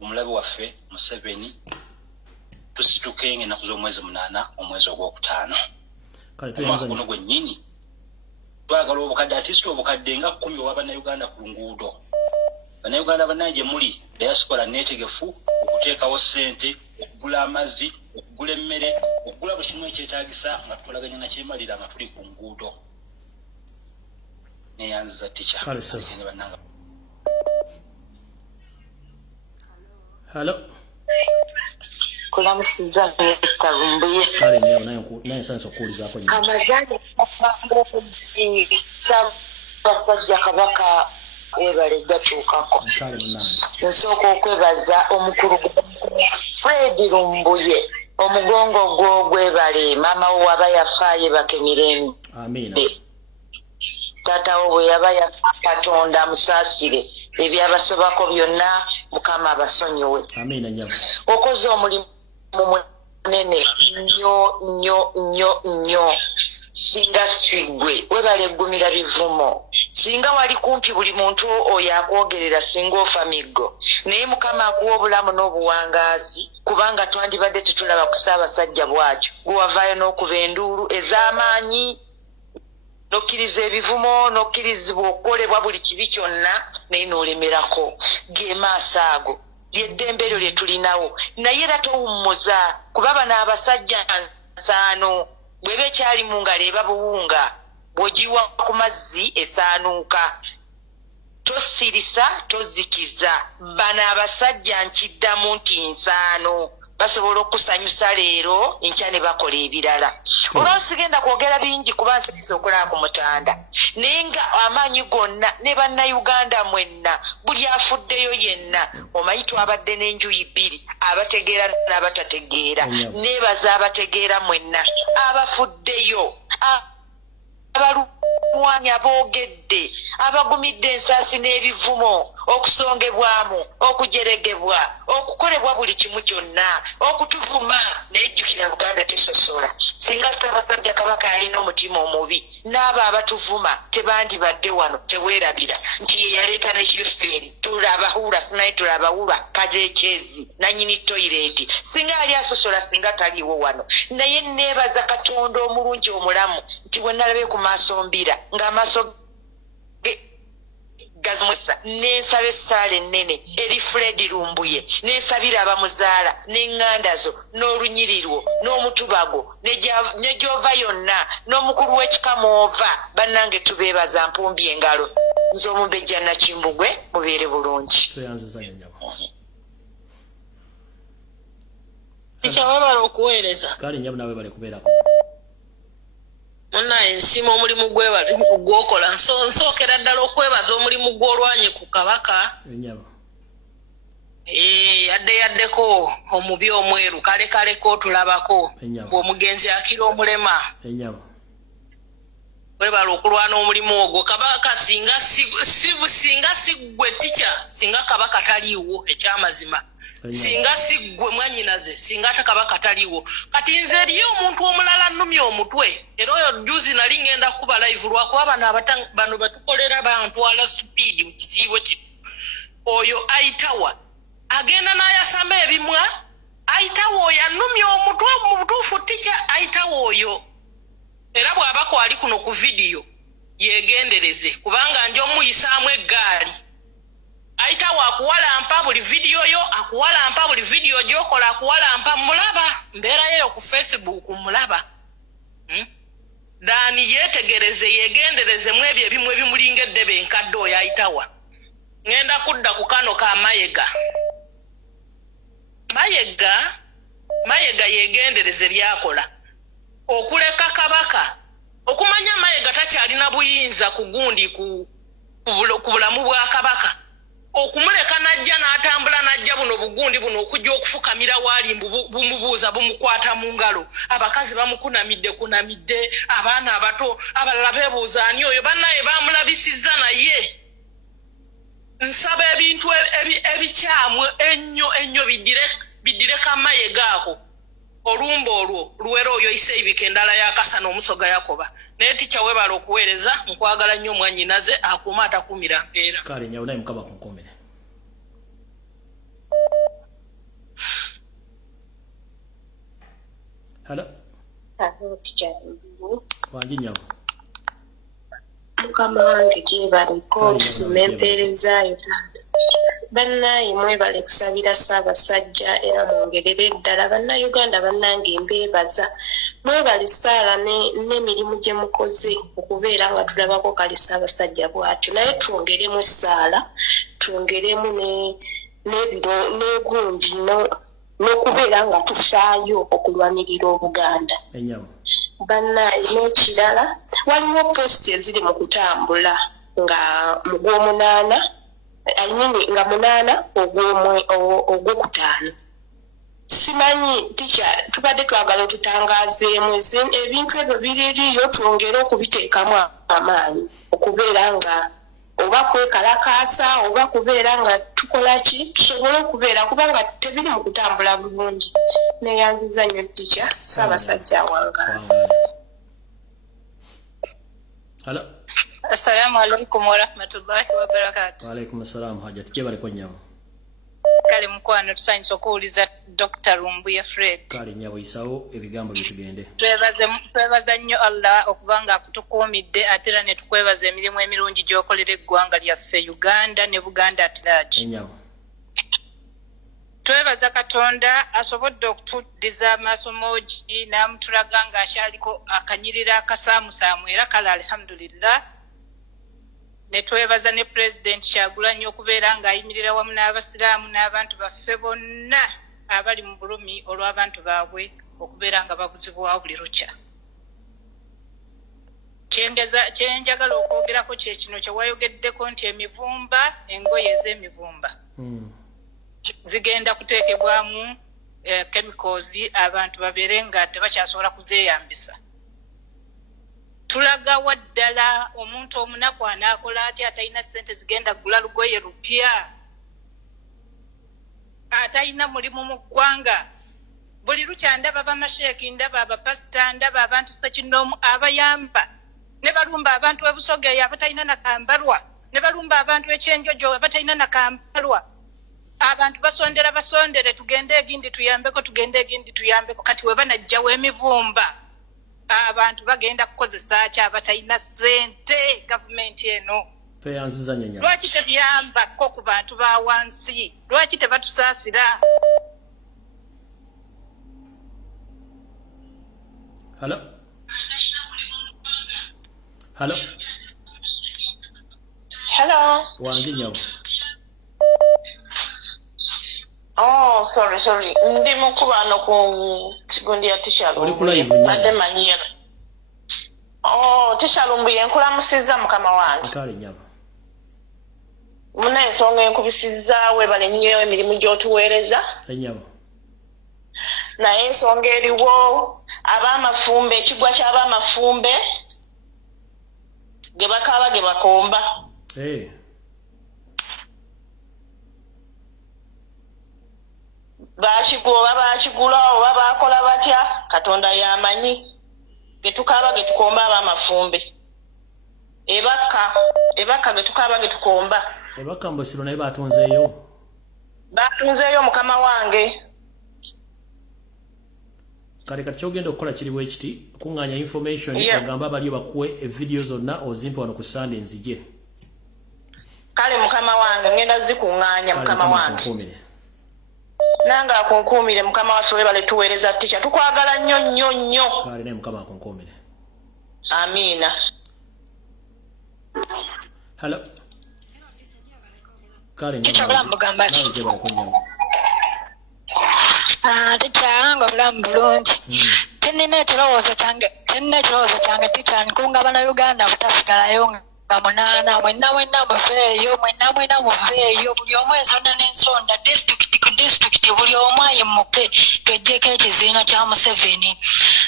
omulabe waffe Museveni tusituke ng'ennaku z'omwezi 8 omwezi ogwokutaano omwaka guno gwennyini twagala obukadde atisita obukadde nga 10 owa bannayuganda ku nguudo. Bannayuganda bannange muli diaspora neetegefu okuteekawo ssente okugula amazzi okugula emmere okugula buli kimu ekyetaagisa nga tukolaganya nakyemalira nga tuli ku nguudo. Neyanziza teacher. Hello. Kulamusiza Mr. Lumbuye. Kale naye sanso kuulizaako nnyo. Amazaalibwa Ssaabasajja Kabaka webale gatuukako. Nsooka okwebaza omukulu Fred Lumbuye omugongo gwo gwebale maama wo aba yafaaye bakemiremu. Amina. Taata wo bwe yaba yafa Katonda amusaasire ebyabasobako byonna Mukama abasonyiwe. Amina nyabo. Okoze omulimu munene nnyo singa sigwe webale eggumira bivumo. Singa wali kumpi buli muntu oyo akwogerera singa ofa miggo naye Mukama akuwa obulamu n'obuwangaazi kubanga twandibadde tetulaba ku Ssaabasajja bw'atyo gwewavaayo n'okuba enduulu ez'amaanyi n'okkiriza ebivumo n'okkirizibwa okukolebwa buli kibi kyonna naye n'olemerako ge maaso ago lyeddembe eryo lye tulinawo naye era towummuza kuba bano abasajja nsaano bw'eba ekyali mu ngalo eba buwunga bw'ogiwa ku mazzi esaanuuka tosirisa tozikiza bano abasajja nkiddamu nti nsaano basobola okusanyusa leero enkya ne bakola ebirala olwo sigenda kwogera bingi kuba nsirise okulaba ku mutanda naye nga amaanyi gonna ne bannayuganda mwenna buli afuddeyo yenna omanyi twabadde n'enjuyi bbiri abategeera n'abatategeera neebaza abategeera mwenna abafuddeyo abalwanyi aboogedde abagumidde ensaasi n'ebivumo okusongebwamu okujeregebwa okukolebwa buli kimu kyonna okutuvuma nejjukira Buganda tesosola singa Ssaabasajja Kabaka alina omutima omubi n'abo abatuvuma tebandibadde wano teweerabira nti ye yaleeta ne Houston tulabahula sinaye tulabahula kajekyezi nanyini toyireti singa ali asosola singa taliiwo wano naye neebaza Katonda omulungi omulamu nti bwe nalabe ku maaso mbira ng'amaaso gazmusa n'ensaba essaala ennene eri Fred Lumbuye n'ensabira abamuzaala n'eŋŋanda zo n'olunyirirwo n'omutubago ne gy'ova yonna n'omukulu w'ekikamoova bannange tubeebaza mpumbi engalo nze Omumbejja Nakimbugwe mubeere bulungi. Kikyawabala okuweereza kale nyabo nawe bale kubeerako Muna ensima omulimu gwokola nsookera ddala okwebaza omulimu gw'olwanye ku Kabaka yaddeko omubi omweru kalekaleko tulabako bw'omugenzi akira omulema webala okulwana omulimu ogwo Kabaka singa siggwe tica singa Kabaka taliiwo ekyamazima singa siggwe mwannyinaze singa ate Kabaka taliiwo kati nze eriyo omuntu omulala nnumya omutwe era oyo juzi nali ngenda kuba live lwakuba bano batukolera bantwala stupidi mu kisiibo kino oyo ayitawa agenda n'ayasamba ebimwa ayitawa oyo annumya omutwe mu butuufu tica ayitawa oyo era bw'aba kwali kuno ku vidiyo yeegendereze kubanga nja omuyisaamu eggaali ayitawo akuwalampa buli vidiyo yo akuwalampa buli vidiyo gy'okola akuwalampa mulaba mbeerayo ku Facebook mulaba daani yeetegereze yeegenderezemu ebyo ebimu ebimulinga eddebe enkadde oyo ayitawa ngenda kudda ku kano ka Mayiga yeegendereze byakola okuleka Kabaka okumanya Mayiga takyalina buyinza ku gundi ku bulamu bwa Kabaka okumuleka najja n'atambula najja buno bugundi buno okujja okufukamira wali bumubuuza bumukwata mu ngalo abakazi bamukunamidde abaana abato abalala beebuuza ani oyo bannaye bamulabisizza naye nsaba ebintu ebikyamu ennyo bidireka Mayiga ako olumba olwo luwera oyo iseibika endala yakasana omusoga yakoba naye ticya webala okuweereza nkwagala nnyo mwannyinaze akuuma atakumira mpeera kale nyawo naye Mukama kunkomere Hello wangi nyawo Mukama wange gyebaleko otusima empeerezaayo bannaye mwebale kusabira Ssaabasajja era mwongerere ddala bannayuganda bannange mbeebaza mwebale Saala n'emirimu gye mukoze okubeera nga tulabako kale Ssaabasajja bw'atyo naye twongeremu Saala twongeremu n'ebiro n'egundi n'okubeera nga tufaayo okulwanirira Obuganda bannaye n'ekirala waliwo posti eziri mu kutambula nga mu gw'omunaana nga munaana ogwokutaano simanyi ticha tubadde twagala otutangaazeemu ebintu ebyo biririyo twongere okubiteekamu amaanyi okubeera nga oba kwekalakaasa oba kubeera nga tukola ki tusobole okubeera kubanga tebiri mu kutambula bulungi neyanziza nnyo ticha Ssaabasajja wange. Hello. Assalamu alaikum warahmatullahi wabarakatuh. Wa alaikum assalam hajat kibali ko nyabo. Kale mukwano tusanyisa okuwuliza Dr. Lumbuye Fred. Kale nyabo isawo ebigambo bitugende. Twebaza nnyo Allah okubanga akutukuumidde ate era ne tukwebaza emirimu emirungi gy'okolera eggwanga lyaffe Uganda ne Buganda atiraki. Nyabo. Twebaza Katonda asobodde okutuddiza amaaso moogi n'amutulaga ng'akyaliko akanyirira akasaamusaamu era kale alhamdulillah. Ne twebaza ne President Kyagulanyi okubeera ng'ayimirira wamu n'abasiraamu n'abantu baffe bonna abali mu bulumi olw'abantu baabwe okubeera nga babuzibwawo buli lukya. Kyenjagala okwogerako kye kino kye wayogeddeko nti emivumba engoye ez'emivumba zigenda kuteekebwamu chemicals abantu babeere nga tebakyasobola kuzeeyambisa. Tulaga waddala omuntu omunaku anaakola atya atalina ssente zigenda kugula lugoye lupya atalina mulimu mu ggwanga. Buli lukya ndaba bamasheeki ndaba abapasita ndaba abantu ssekinoomu abayamba ne balumba abantu ebusogeeyo abatalina nakambalwa ne balumba abantu ekyenjojo abatalina nakambalwa. Abantu basondere tugende egindi tuyambeko kati we banajjawo emivumba abantu bagenda kukozesa ki abatalina ssente gavumenti eno. Lwaki tebiyambako ku bantu ba wansi? Lwaki tebatusaasira? Hello. Hello. Hello. Wangi nyabo. Oh, sorry. Ndi mukubano ku kigundi ya Tisha Lumbuye. Oli kula hivi. Ade manyira. Oh, Tisha Lumbuye nkulamusiza mukama wange. Kale nyabo. Muna ensonga enkubisizza webale nnyo emirimu gy'otuweereza. Nyabo. Naye ensonga eriwo ab'amafumbe ekigwa ky'ab'amafumbe ge bakaaba ge bakomba. Bakigula oba bakola batya Katonda y'amanyi. Ge tukaaba ge tukomba ab'amafumbe. Ebaka ge tukaaba ge tukomba. Ebaka mbosiro naye batunzeeyo. Batunzeeyo mukama wange. Kale kati kyogenda okukola kiriwo ekiti okuŋŋaanya information agamba baliyo bakuwe evidiyo zonna ozimpe wano ku Sunday nzije. Kale mukama wange ngenda zikuŋŋaanya mukama wange. Nanga akunkuumire mukama waffe webale tuweereza Tisha tukwagala nnyo. Kale naye mukama akunkuumire. Amiina. Hello. Kale Ticha bulamu bugamba ki? Ticha nga bulamu bulungi. Tenina ekirowoozo kyange Ticha nkunga bannayuganda butasigalayo nga munaana mwenna muveeyo buli omu ensonda n'ensonda disitulikiti buli omu ayimuke tweggyeko ekiziina kya Museveni.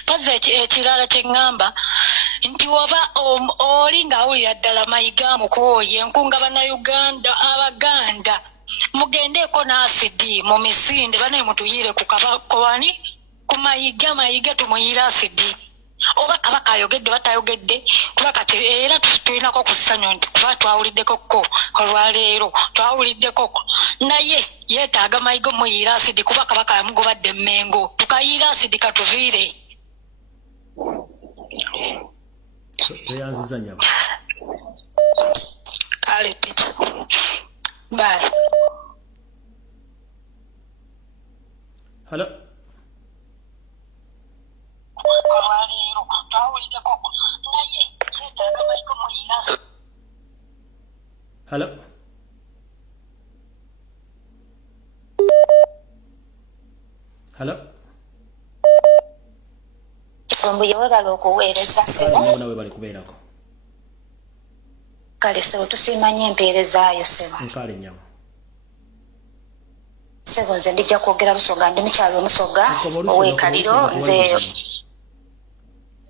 Pozi ekirala kye ŋŋamba nti oba oli ng'awulira ddala mayiga mukooye nkunga bannayuganda abaganda mugendeeko n'asidi mu Emisinde banaye mutuyiire ku kabakowani ku mayiga tumuyire asidi. Oba Kabaka ayogedde batayogedde kuba kati era tulinako ku ssanyu nti kuba twawuliddekoko olwaleero twawuliddekoko naye yeetaaga mayiga muyiira asidi kuba Kabaka yamugobadde Mmengo tukayiira asidi katuviire. Tweyanziza nyabo. Kale Ticha. Bye. Hello. Hello. Lumbuye webale okuweereza sebo. Nawe nawe bali kubeerako. Kale sebo tusimanye empeerezaayo sebo. Nkale nyama. Sebo nze ndijja kwogera Busoga ndi mukyalo Musoga ow'ekaliro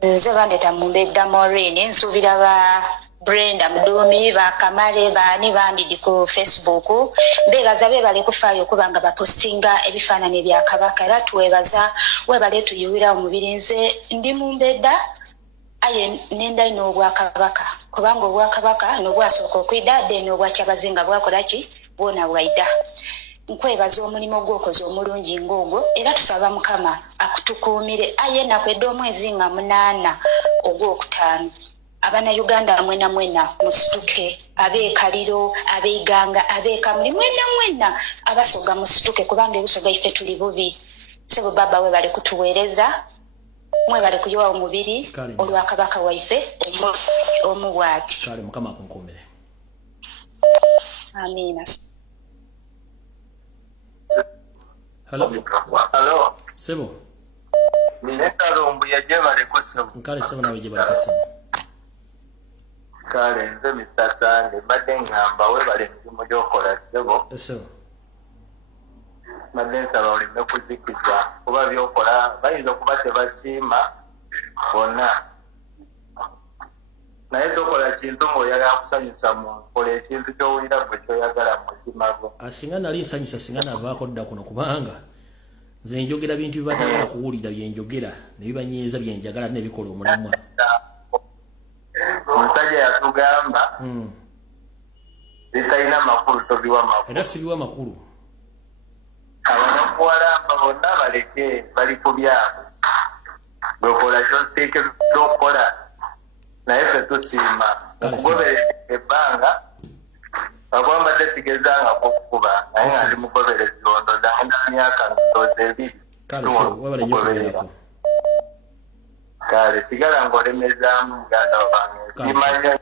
nze bandeeta Mumbedda Maureen nsuubira ba Brenda Mudumi ba Kamale baani bandidi ku Facebook beebaza beebale kufaayo okuba nga bapostinga ebifaananyi bya Kabaka era tuweebaza weebale tuyiwira omubiri nze ndi Mumbedda aye nenda ino Obwakabaka kubanga Obwakabaka n'obwasooka okwida dde n'Obwakyabazinga bwakola ki bwona bwaida nkwebaza omulimu gw'okoze omulungi ng'ogwo era tusaba Mukama akutukuumire aye nakwedde omwezi nga 8 ogw'okutaano Abanayuganda mwena musituke abeekaliro abeiganga abeekamuli mwena abasoga musituke kubanga ebisoga ife tuli bubi sebo baba we bali kutuweereza mwe bali kuyowa omubiri olwa Kabaka waife omubwati kale Mukama akunkuumire. Amina. Hello. Sebo. Minesa Lumbuye jebale ko sebo. Nkale sebo nawe jebale ko sebo. Kale nze misatane badde ngamba webale mirimu gy'okola sebo. Sebo. Badde nsaba oleme kuzikiza kuba by'okola bayinza okuba tebasiima bonna. Naye tokola kintu ng'oyagala kusanyusa muntu kola ekintu ky'owulira gwe kyoyagala mu mutima gwo. Asinga nali nsanyusa singa navaako dda kuno kubanga nze njogera bintu bibatagala kuwulira byenjogera ne bibanyeeza byenjagala nebikola omulamwa. Omusajja yatugamba bitalina makulu tobiwa makulu. Era sibiwa makulu. Abanakuwalamba bonna baleke bali ku byabwe. Gwekola ky'oteekeddwa okukola naye ffe tusiima okugoberera ebbanga bagamba tesigezanga okukuba naye nga ndi mugoberezi ondo zagenda myaka ndowooza 2 tugobererako. Kale sigala ng'olemezaamu muganda wange simanya.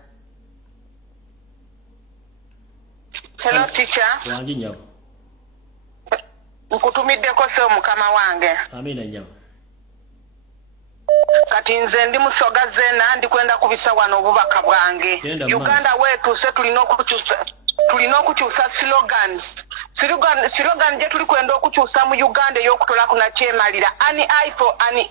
Hello teacher. Wangi nyabo. Nkutumiddeko se Mukama wange. Amina nyabo. Kati nze ndi Musoga zena ndi kwenda kubisa wano obubaka bwange. Uganda wetu se tulina okukyusa slogan gye tuli kwenda okukyusa mu Uganda ey'okutola kuna kyemalira ani eye for ani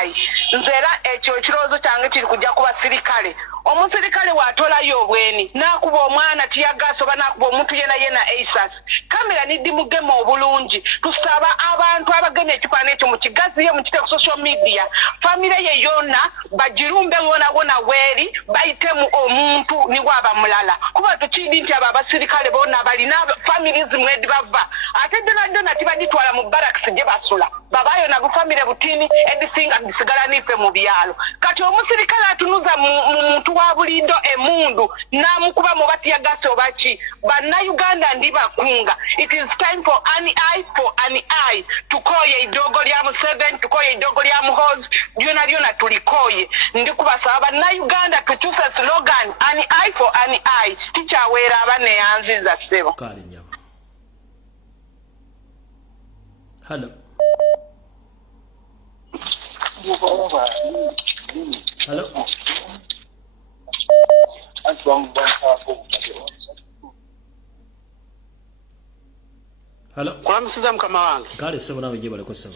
eye. Nze era ekyo ekirowoozo kyange kiri kujja ku basirikale. Omusirikale watolayo obweni nakuba omwana tiyagaso oba nakuba omuntu yena ASAS kamera niddi mugema obulungi tusaba abantu abagenya ekifaananyi ekyo mu kigaziyo mukite ku social media famire ye yonna bagirumbe wona weeri bayitemu omuntu niwe abamulala kuba tukindi nti abo abasirikale bonna balina families mwedi bava ate ddona tibagitwala mu barracks gye basula babayo nagu famire butini edisinga disigala nife mu byalo kati omusirikale atunuza muntu wa bulindo emundu namukuba mu batiyagase obaki Bannayuganda ndi bakunga. It is time for an eye tukoye idogo lya Museveni tukoye idogo lya Muhozi lyona tulikoye ndi kubasaba Bannayuganda tukyuse slogan an eye for an eye tikyawera abane yanziza sebo. Kale nyama. Hello. Hello. Hello. Kwa msiza Mukama wange. Kale sebo nawe jebale ko sebo.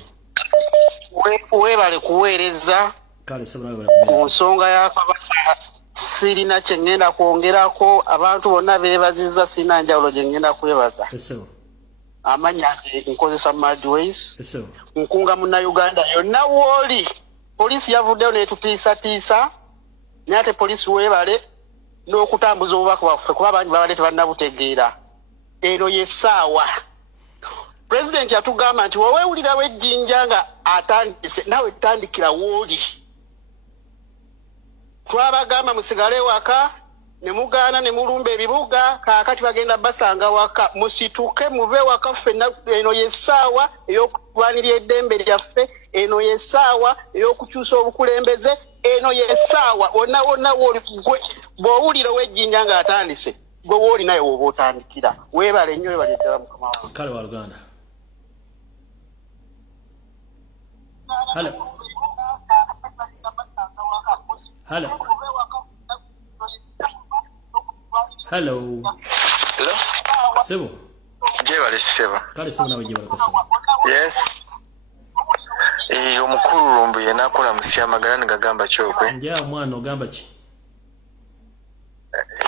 Webale kuweereza. Kale sebo nawe bale kuweereza. Ku nsonga ya Kabaka sirina kye ngenda kwongerako abantu bonna beebaziza sirina njawulo gye ngenda kwebaza. Sebo. Amanya nkozesa Madways. Sebo. Nkunga Munnayuganda yonna wooli. Poliisi yavuddeyo n'etutiisatiisa. Naye ate poliisi weebale n'okutambuza obubaka bwaffe kuba abangi babadde tebannabutegeera. Eno y'essaawa. President yatugamba nti woweewulirawo ejjinja nga atandise nawe tutandikira wooli. Twabagamba musigale waka ne mugaana ne mulumba ebibuga kaakati bagenda basanga waka musituke muve waka ffenna. Eno y'essaawa ey'okulwanirira eddembe lyaffe. Eno y'essaawa ey'okukyusa obukulembeze. Eno y'essaawa wonna wooli gwe bw'owulirawo ejjinja nga atandise gwe wooli naye woba otandikira. Weebale nnyo weebale ddala Mukama wange. Kale wa Luganda. Hello. Hello. Hello. Hello. Sebo. Jebale Sebo. Kale sebo nawe jebale ko sebo. Yes. Omukulu Lumbuye nakola musyamagana ngagamba kyokwe. Nja mwana ogamba ki?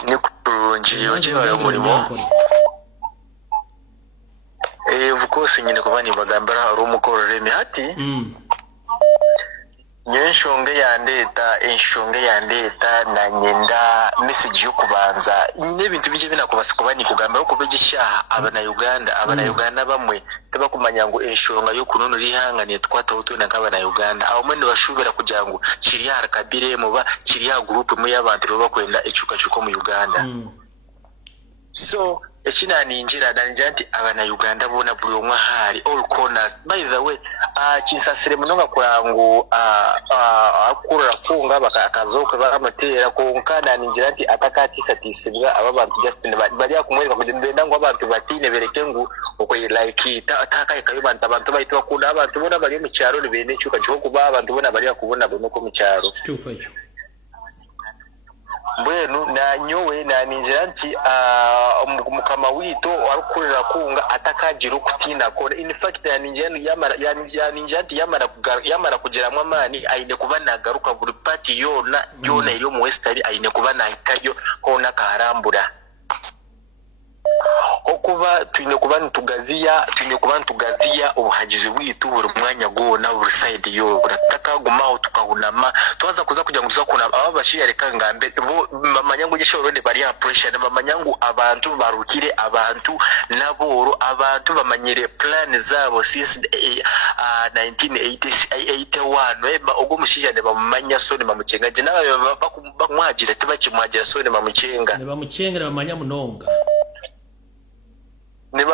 Ni kulungi ojebale omulimo. Of course nyine kuba nibagambira olw'omukolo remi hati. Nyenshonge yandeeta na nyenda message yokubanza nyine ebintu bije binakubasa kuba nikugambira ko begishaha abana bamwe tebakumanya ngo enshonga yokununu lihanga netwata utuna nk'abana Uganda aho mwene bashubira kugira ngo kiriya harakabire muba kiriya group mu y'abantu bakwenda ecukacuko mu Uganda. So ekinaninjira danjanti abana Uganda bona buli omwe hari all corners. By the way kinsasire munonga kurangu akurura kunga bakakazoka bakamatera konkana ninjira ati atakatisatisibwa aba bantu just bali akumwereka kugenda ngo abantu batine bereke ngo uko like ataka kayo abantu bayitwa bakunda abantu bona bali mu cyaro libene cyuka cyo kuba abantu bona bali akubona bono ko mu cyaro Stufacho. Mbwenu na nyowe na ninjira nti mukama wito warukurira kunga atakajiro kutina kone. In fact ya ninjira nti yamara kugiramwa amani aine kuba nagaruka buri party yona iri mu western aine kuba nakajyo kona karambura okuba twine kuba ntugazia ubuhagizi witu buri mwanya gona buri side yo burataka gumaho tukahunama twaza kuza kugira ngo tuzakuna ababashira reka ngambe bo mamanyangu gishorode bari pressure mamanyangu abantu barukire abantu naboro abantu bamanyire plan zabo since 1981 ogo mushijane bamanya sone bamucengaje nawe bakumwagira tebakimwagira sone bamucenga ne bamucenga bamanya munonga ne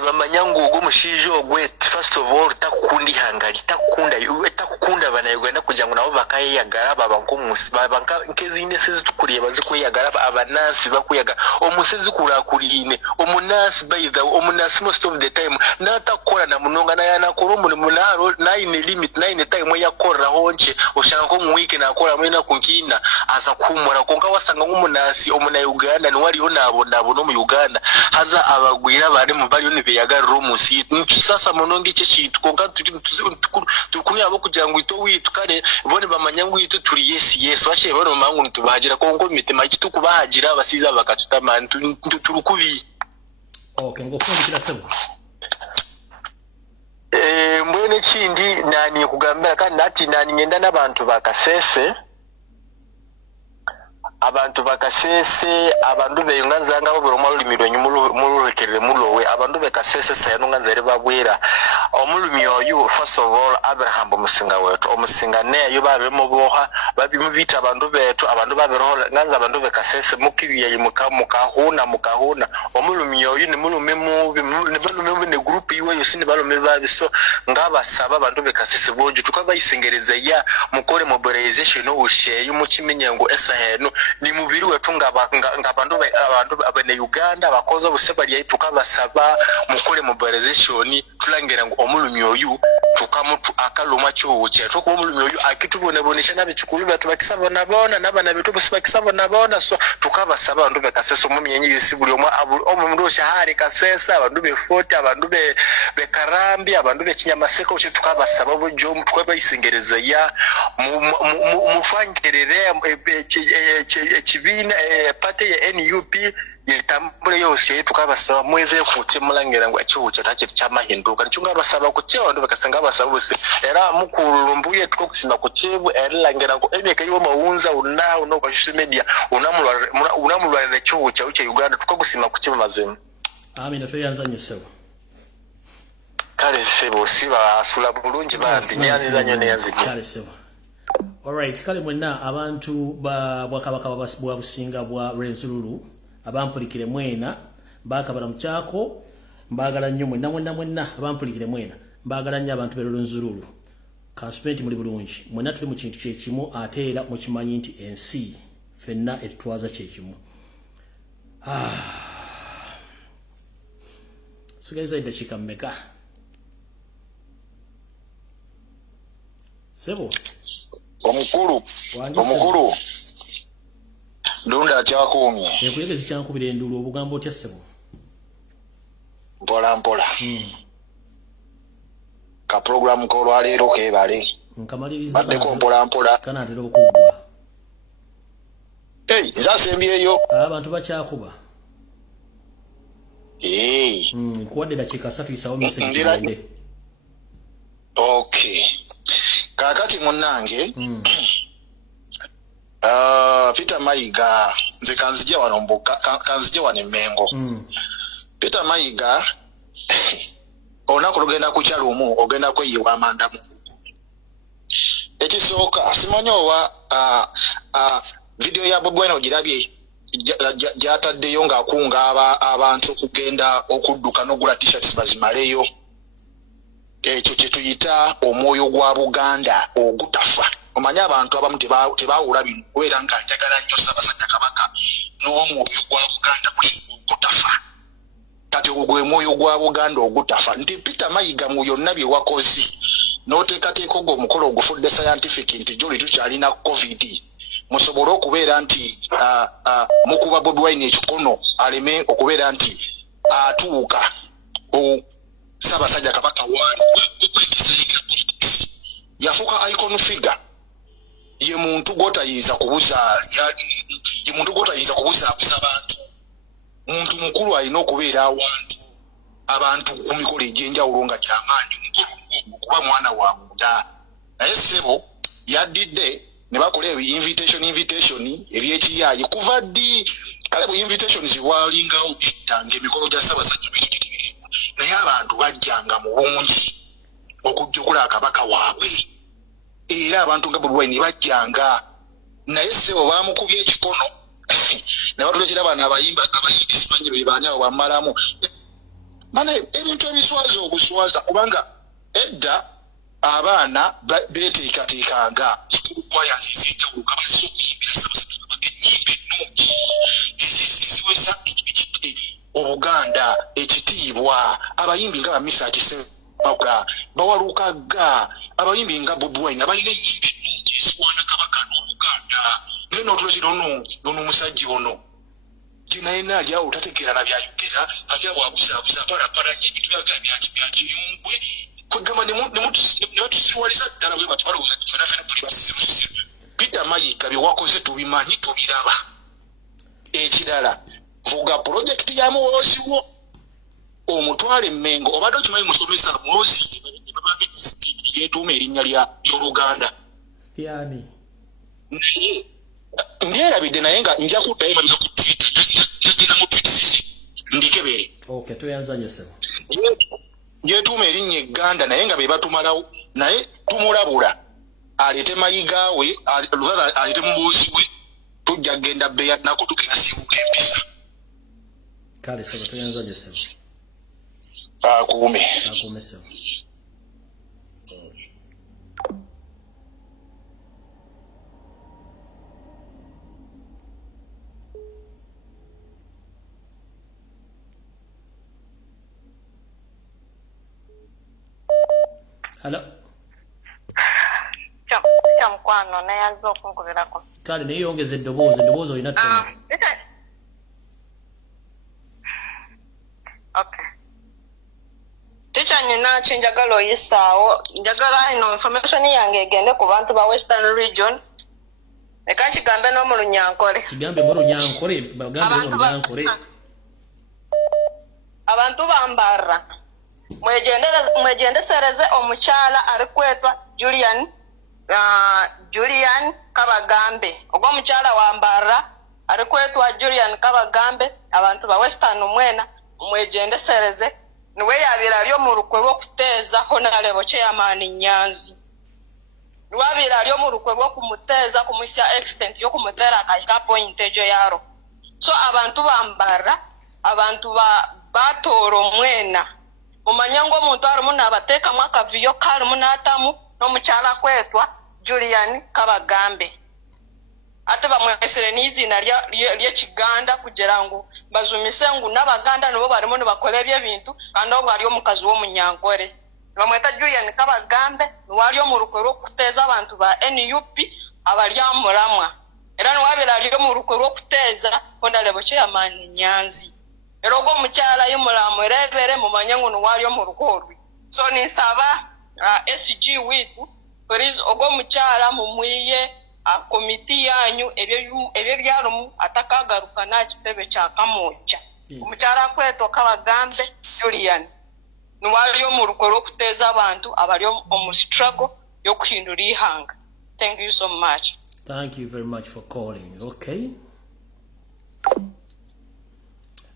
bamanya ngo mushije ogwe first of all takundi hangari takunda bana Uganda kugira ngo nabo bakayagara babankomusi babanka nkezine sezi tukuriye bazikuyagara abanasi bakuyaga omusezi kurakurine omunasi by the omunasi most of the time natakora na munonga na yanakora umuntu munaro 9 limit 9 time yakora honche ushaka ko mu week nakora mwena kunkina aza kumura konka wasanga nk'umunasi omuna Uganda ni wari onabona no mu Uganda haza abagwira bari mu bari unibeyaga romusi sasa mononge cyo shit konka tukumya abo kugira ngo ito witukane bone bamanyangu ito turi yes washe bone mangu ntubahagira konko mitima kitu kubahagira abasiza bakatutamana turukubi. Okay ngo fundikira sebo. Mbwene kindi nani kugambira kandi ati nani ngenda nabantu bakasese abantu beyunganza ngabo biro mulumiro nyumuruhekerere mulowe abantu bekasese sayano nganzere babwira omulumyo yu first of all Abraham omusinga wetu omusinga ne yo babemo boha babimubita abantu betu abantu babirola nganza abantu bekasese mukibiye mukahuna omulumyo yu ni mulume mubi ne group iwe yo sini balume babiso ngabasaba abantu bekasese boju tukabayisengereza ya mukore mobilization ushe yumukimenye ngo esaheno ni mubiri wetu ngabantu abane Uganda bakoza busebali yituka basaba mukole mobilization tulangera ngo omulumyo yu tukamutu akaluma cyubuke tuko omulumyo yu akitubonebonesha nabicukuru batu bakisabona bona nabana bitu bakisabona bona so tukabasaba abantu bekasesa omumyenye yisibuli omundu shahari kasesa abantu befota abantu bekarambi abantu bekinyamaseko cyo tukabasaba bojo twabayisengereza ya mufangirere chibina pate ya NUP yitambule yose tukabasaba mweze kuti mulangera ngo achihucha tachiri chamahinduka nicunga basaba kuti abantu bakasanga basaba bose era mukuru Lumbuye tuko kusima kuchibu erangera ngo emeke yo maunza uno kwa social media unamulwa na chihucha uche Uganda tuko kusima kuchibu mazemu. Amina toyanza nyesewa kale sebo siba asula bulungi bandi nyanza zanyo neyanzi kale sebo. Alright, kale mwena abantu bwakabaka bwa businga bwa Renzululu abampulikire mwena bakabala mchako mbagala nnyo mwena abampulikire mwena mbagala nnyo abantu bero Renzululu kaspenti muri bulungi mwena tuli mu kintu kyekimu ate era mukimanyi nti ensi fenna etwaza kyekimu. Sigaiza idachika mmeka sebo omukulu Lunda kyakumye ekuyegezi kyankubira endulu obugambo otya ssebo mpola ka program ko lwaleero kebale nkamaliriza baddeko mpola kanaatera okuggwa zasembyeyo abantu bakyakuba nkuwadde dakiika 3 isawo message tugende okay kakati munnange Peter Mayiga nze kanzije wano mbuka kanzije wano Mengo Peter Mayiga onako lugenda ku kyalumu ogenda kweyiwa amanda mu ekisooka simanyowa video ya Bob Wine ogirabye jataddeyo ng'akunga abantu kugenda okudduka n'ogula t-shirts bazimaleyo ekyo kye tuyita omwoyo gwa Buganda ogutafa omanyi abantu abamu tebaawula bino kubeera nga njagala nnyo Ssaabasajja Kabaka n'omwoyo gwa Buganda ogutafa kati ogwo gwe mwoyo gwa Buganda ogutafa nti Peter Mayiga mu byonna bye wakoze n'oteekateeka ogwo omukolo ogufudde scientific nti joli tukyalina covid musobole okubeera nti mukuba Bobi Wine ekikono aleme okubeera nti atuuka Ssaabasajja Kabaka waali yafuuka icon figure ye muntu gwotayinza kubuza abantu muntu mukulu alina okubeera abantu ku mikolo egy'enjawulo nga kyamaanyi mukulu kuba mwana wa munda naye ssebo yaddidde ne bakola invitation ebyekiyaayi kuva ddi kale bu invitation ziwalingawo etanga emikolo gya Ssaabasajja bitutikirirwa naye abantu bajjanga mu bungi okujjukula Kabaka waabwe era abantu nga Bobi Wine bajjanga naye ssebo baamukubye ekikono ne batuleetera abaana abayimbi simanyi be baani abo bammalamu bana ebintu ebiswaza obuswaza kubanga edda abaana beteekateekanga sikulu kwaya zizijjawulo nga basobola okuyimbira Ssaabasajja Kabaka ennyimba ennungi eziwesa Obuganda ekitiibwa abayimbi nga bamisa Kisebaga bawalukaga abayimbi nga Bobi Wine abalina ennyimba ennungi eziwaana Kabaka n'Obuganda naye n'otuleetera ono omusajja ono naye naali awo tategeera na byayogera ate bwabuzaabuza palapalanya ebintu byakiyungwe kwegamba ne batusiwaliza ddala bwe bati balowooza nti fena tuli basirusiru Peter Mayiga bye wakoze tubimanyi tubiraba ekirala vuga pulojekiti ya muwoozi wo omutwale Mengo obadde okimanyi musomesa muwoozi yeetuuma erinnya ly'Oluganda yani naye ndyerabidde naye nga nja kuddayo mabega ku Twitter nagenda mu Twitter ndikebere okay tuyanzanye ssebo yeetuuma erinnya Egganda naye nga be batumalawo naye tumulabula aleete Mayiga we aleete muwoozi we tujja kgenda bbeya nako tugenda sibuka empisa kale ssebo tuyanzanye ssebo akuume ssebo Hello. Chamkwano naye azza okunkuberako. Kale naye yongeza eddoboozi olina ttona. Okay. Ticha nina chenjagalo yisaawo njagala ino information yange egende ku bantu ba Western Region. Eka kigambe no mu Lunyankole. Kigambe mu Lunyankole bagambe mu Lunyankole. Abantu bambara. Mwegendesereze omukyala alikwetwa Julian Kabagambe ogwo omukyala wambara alikwetwa Julian Kabagambe abantu ba Western mwena mwegendesereze niwe yabira lyo mu rukwe rw'okuteeza Honorable Chairman Nyanzi niwabira lyo mu rukwe rw'okumuteeza kumusya extent y'okumutera akahika point ejo yaro so abantu bambara abantu batoro mwena Mumanyango omuntu alimu n'abateekamu akaviyo kalimu n'atamu n'omukyala kwetwa Julian Kabagambe. Ate bamwesere n'izina ly'Ekiganda kugira ngu bazumise ngu n'Abaganda nabo balimu ne bakola ebyo ebintu kandi obwo ali omukazi w'Omunyankole. bamweta Julian Kabagambe wali omurukwe rw'okuteeza abantu ba NUP abali amuramwa era niwabera ali omurukwe rw'okuteeza Honorable Chairman Nyanzi era ogwo omukyala y'omulamu era ebere mumanye ngu niwali omurukwe orwi so ninsaba SG witu please ogwo omukyala mumwiye komiti yanyu ebyo byalumu atakagaruka n'ekitebe kya Kamocha omukyala kwetwa Kabagambe Julian niwali omurukwe rw'okuteeza abantu abali omu struggle y'okuhindura ihanga. Thank you so much. Thank you very much for calling. Okay.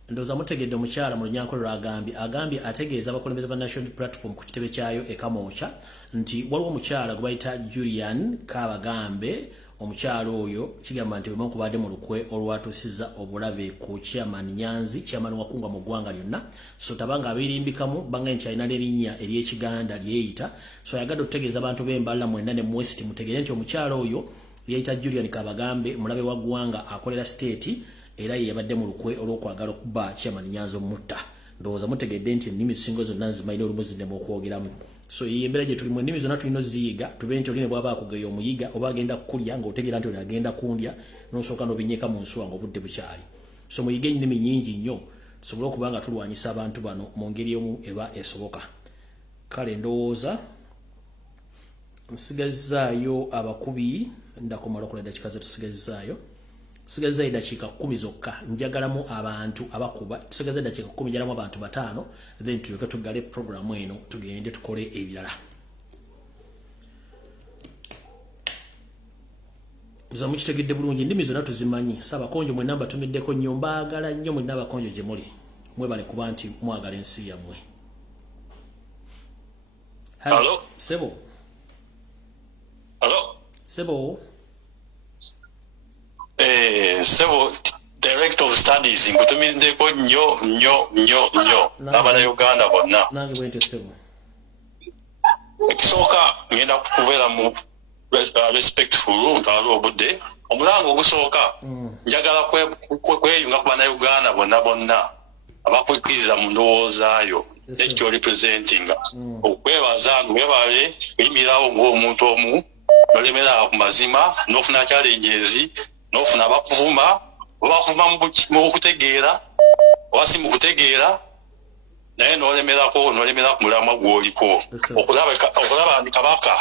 Ndoza mutegedde omukyala mu lunyankolero agambye ategeeza abakulembeze ba National Platform ku kitebe kyayo e Kamocha nti waliwo omukyala gwe bayita Julian Kabagambe omukyala oyo kigamba nti bwe kubadde mu lukwe olwatusiza obulabe ku Chairman Nyanzi Chairman wakunga mu ggwanga lyonna so tabanga abirimbikamu banga nti alina erinnya ery'Ekiganda lyeyita so yagadde okutegeeza abantu b'Embala mwenna ne West mutegeere nti omukyala oyo yeyita Julian Kabagambe mulabe wa ggwanga akolera state era yabadde mu lukwe olw'okwagala okuba Chairman Nyanzi omutta ndowooza mutegedde nti ennimi singo zonna zimayina olumuzi ne mukwogeramu so yembera gye tuli mu ennimi zonna tulina ziyiga tube nti oline bw'aba akugeya omuyiga oba agenda kukulya ng'otegeera nti oli agenda kundya n'osooka n'obinyeka mu nsuwa ng'obudde bukyali so muyige ennimi nnyingi nnyo tusobole okuba nga tulwanyisa abantu bano mu ngeri emu eba esoboka kale ndowooza nsigazaayo abakubi ndakumala okola eddakiika ze tusigazaayo tusigaza eddakiika 10 zokka njagalamu abantu abakuba tusigaza eddakiika 10 njagalamu abantu 5 then tulyoke tugale programu eno tugende tukole ebirala muza mukitegedde bulungi ennimi zonna tuzimanyi Saabakonjo mwe namba tumiddeko nnyo mbaagala nnyo mwe Naabakonjo gye muli mwebale kuba nti mwagala ensi yammwe. Hello? Sebo? Hello? Sebo? Sebo Director of Studies nkutumiddeko nnyo abana Uganda bonna. Nange bwente Sebo. Ekisooka ngenda kubeera mu respectful ntwala obudde omulango ogusooka njagala kweyunga ku bana Uganda bonna abakwikiriza mu ndowoozaayo ekyo representing okwebaza mwebale kuyimirawo ng'omuntu omu nolemera ku mazima n'ofuna challenges n'ofuna abakuvuma mu kutegeera oba si mu kutegeera naye nolemera ku mulamwa gw'oliko okulaba ndi Kabaka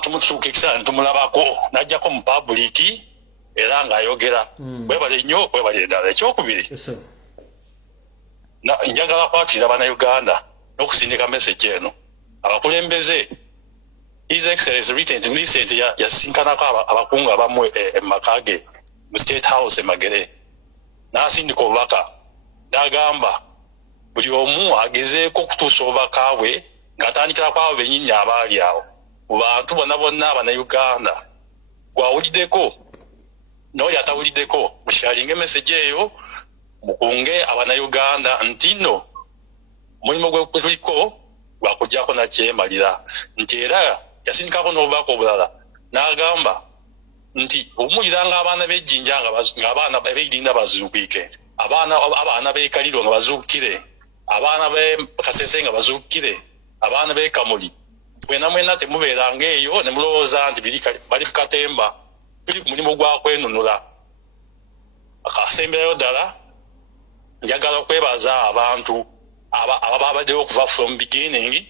tumutukikisa tumulabako najjako mu public era ng'ayogera webale nnyo webale eddala ekyokubiri njagala kwatira bana Uganda n'okusindika message eno abakulembeze His Excellency recent yasinkanako abakungu abamu emakage mu State House Magere n'asindika obubaka n'agamba buli omu agezeeko okutuusa obubaka bwe ng'atandikira ku abo bennyini abaali awo mu bantu bonna abana Uganda gwawuliddeko n'oli atawuliddeko musharinge message eyo mukunge abana Uganda nti nno mulimu gwe tuliko gwakujjako nakyemalira nti era yasindikako n'obubaka obulala n'agamba nti omuliranga abaana b'ejjinja ng'abaana b'eirinda bazuukike abaana b'ekaliro nga bazuukire abaana b'ekasese nga bazuukire abaana b'ekamuli mwena temubeeranga eyo ne mulowooza nti bali ku katemba tuli ku mulimu gwa kwenunula akasemberayo ddala njagala okwebaza abantu ababaddewo okuva from beginning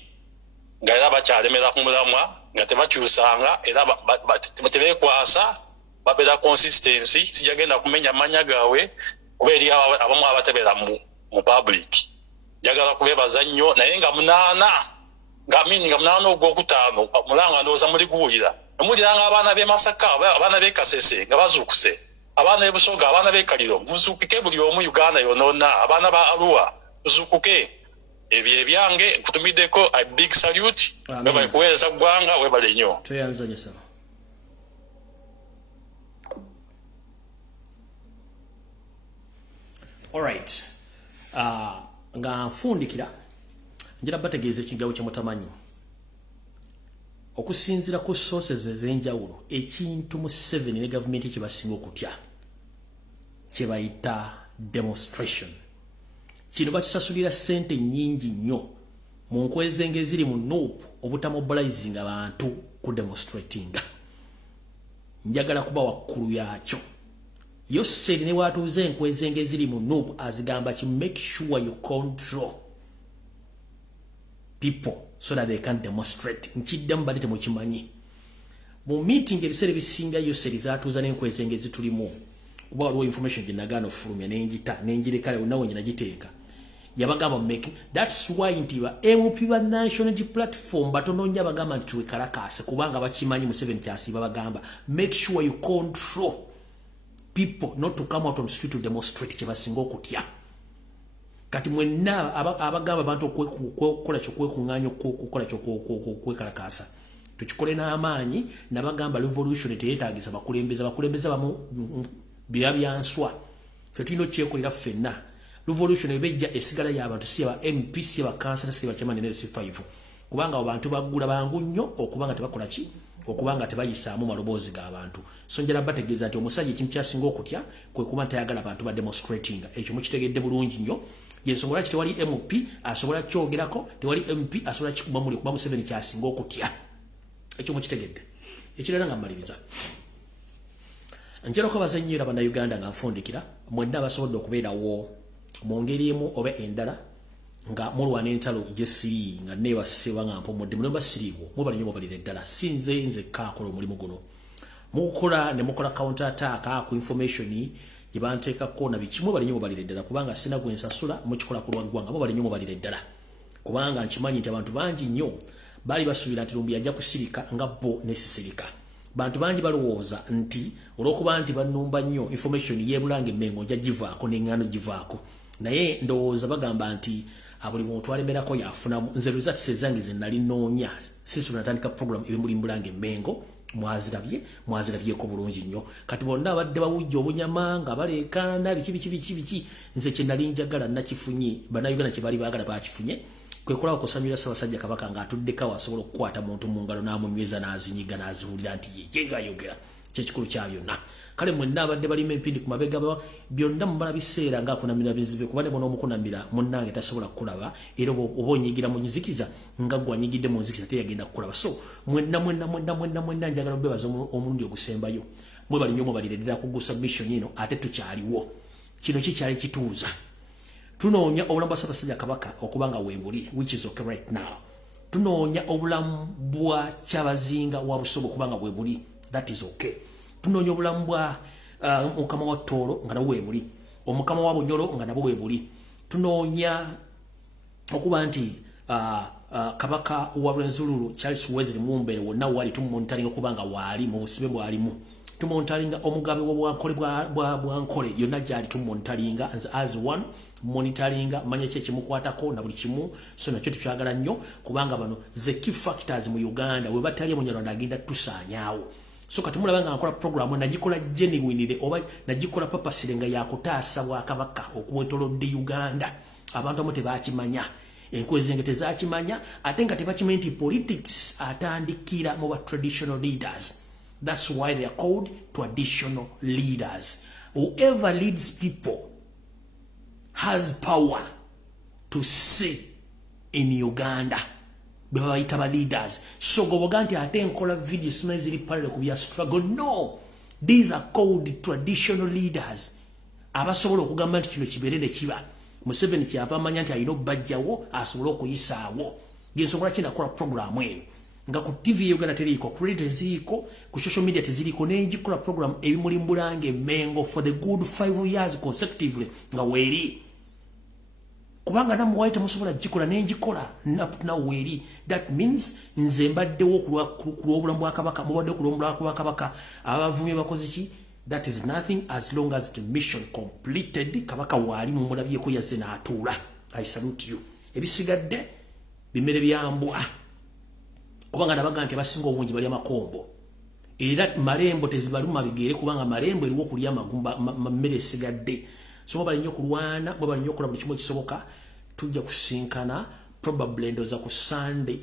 nga era bakyalemera ku mulamwa nga tebakyusanga era tebeekwasa babeera consistency sijagenda kumenya amanya gaabwe kuba eri abamu abatebeera mu public njagala kubebaza nnyo naye nga munaana ogwokutaano mulanga ndowooza muli guwulira nemuliranga abaana b'e Masaka abaana b'e Kasese nga bazuukuse abaana b'Ebusoga abaana b'Ekaliro muzuukuke buli omu Uganda yonoona abaana ba Arua muzuukuke ebyo ebyange nkutumiddeko a big salute webale kuweereza ggwanga webale nnyo tweyanzanyisa alright nga nfundikira njira bategeeza ekigawo kye mutamanyi okusinzira ku sources ez'enjawulo ekintu mu 7 ne gavumenti kye basinga okutya kye bayita demonstration kino bakisasulira ssente nnyingi nnyo mu nkwezenge ziri mu NUP obutamobilizing abantu ku demonstrating. Njagala kuba wakkulu yakyo. Yo said ne watuuze enkwezenge ziri mu NUP azigamba ki make sure you control people so that they can demonstrate. Nkiddemu badete mu kimanyi. Mu meeting ebiseera bisinga yo said zatuuza n'enkwezenge zitulimu. Kuba waliwo information gye nagaana ofulumya n'enjita n'enjirekale nawe nyina giteeka. Yabagamba making. That's why nti ba MP ba national platform batono nnyo bagamba nti tuwekalakase kubanga bakimanyi Museveni kyasiba bagamba make sure you control people not to come out on the street to demonstrate kyebasinga okutya. Kati mwenna abagamba abantu okukola kyokwekunganya okukola kyokwekalakasa tukikole n'amaanyi nabagamba revolution teyeetaagisa bakulembeza bamu byabyanswa ffe tulina okyekolera ffenna. Revolution ebejja esigala y'abantu si aba MP si aba councillor si aba chairman ne C5 kubanga abantu bagula bangu nnyo okubanga tebakola ki okubanga tebayisaamu maloboozi g'abantu. So njala bategeeza nti omusajja ekintu kyasinga okutya kwe kuba ntayagala abantu ba demonstrating. Ekyo mukitegedde bulungi nnyo. Yensongola ki tewali MP asobola kyogerako tewali MP asobola kikuba muli kuba Museveni kyasinga okutya. Ekyo mukitegedde. Ekirala nga mmaliriza. Njala ko bazannyira bannayuganda nga nfundikira mwenna basobodde okubeerawo mu ngeri emu oba endala nga mulwana entalo gyesiri nga neebasibwa nga mpomodde mulemba siriiwo mubali nnyo mubalira eddala sinze nzekka akola omulimu guno mukola ne mukola counter attack ku information gye banteekako na biki mubali nnyo mubalira eddala kubanga sina gwe nsasula mukikola ku lwaggwanga mubali nnyo mubalira eddala kubanga nkimanyi nti abantu bangi nnyo bali basuubira nti Lumbuye ajja kusirika nga bo nesisirika. Bantu bangi balowooza nti olw'okuba nti bannumba nnyo information y'ebulange Mmengo nja givaako n'eŋŋaano givaako. Naye ndowooza bagamba nti buli muntu alemerako yafunamu. Nze results ezange ze nali noonya since natandika program ebimuli Mbulange Mmengo mwazirabyeko bulungi nnyo. Kati bonna abadde bawujja obunyama nga baleekaana biki nze kye nali njagala nakifunye bannayuganda kye bali baagala bakifunye kwekola kusanyira Ssaabasajja Kabaka ng'atuddeko asobola okukwata muntu mu ngalo n'amunyweza n'azinyiga n'aziwulira nti ye ng'ayogera kyekikulu kya byonna. Kale mwenna abadde balima empindi ku mabega byonna mubala biseera ng'akunamira bizibe kuba ne bona omukunamira munnange tasobola kukulaba era oba onyigira mu nzikiza nga gwe anyigidde mu nzikiza teyagenda kukulaba. So mwenna njagala obebaza omulundi ogusembayo mwebali nnyo mubalire ddala ku submission eno ate tukyaliwo kino kikyali kituuza. Tunoonya obulamu bwa Ssaabasajja Kabaka okubanga weebuli which is okay right now. Tunoonya obulamu bwa Kyabazinga wa Busoga okubanga weebuli that is okay. Tunoonya obulamu bwa Mukama wa Tooro nga nabwo weebuli, Omukama wa Bunyoro nga nabwo weebuli. Tunoonya okuba nti Kabaka wa Rwenzululu Charles Wesley Mumbere wonna wali tumonitalinga okubanga waali mu busibe bwalimu. Tumonitalinga omugabe w'obwankole bwa nkole yonna gyali tumonitalinga as one monitoringa manye kye kimukwatako na buli kimu. So nakyo tukyagala nnyo kubanga bano the key factors mu Uganda we batali Munyarwanda agenda tusaanyaawo. So kati mulaba nga nkola program nagikola genuinely oba nagikola purpose nga yakutaasa Bwakabaka okuwetolodde Uganda. Abantu abamu tebakimanya enkwezenge tezakimanya ate nga tebakimanyi nti politics atandikira mu ba traditional leaders. That's why they are called traditional leaders. Whoever leads people has power to say in Uganda. Beba bayita leaders. So goboga nti ate nkola video sima ziri pale ku bya struggle. No. These are called traditional leaders. Abasobola okugamba nti kino kiberere kiba. Museveni kyava amanya nti alina obbajjawo asobola okuyisaawo. Gensobola kina kola program eno. Nga ku TV Uganda teriko, ku radio ziriko, ku social media teziriko n'engikola program ebimuli Mbulange Mmengo for the good 5 years consecutively nga weeri. Kubanga namu waita musobola gikola n'engikola na weeri. That means nze mbaddewo ku lw'obulamu bwa Kabaka, mubadde ku lw'obulamu bwa Kabaka abavumye bakoze ki? That is nothing as long as the mission completed. Kabaka waali mu mulabyeko yazze n'atuula. I salute you. Ebisigadde bimere byambwa. Kubanga nabaga nti abasinga obungi bali amakombo. Era malembo tezibaluma bigere kubanga malembo eriwo kulya magumba mmere esigadde. So bali nnyo kulwana, bali nnyo kola buli kimu ekisoboka. Tujja kusinkana probably ndoza ku Sunday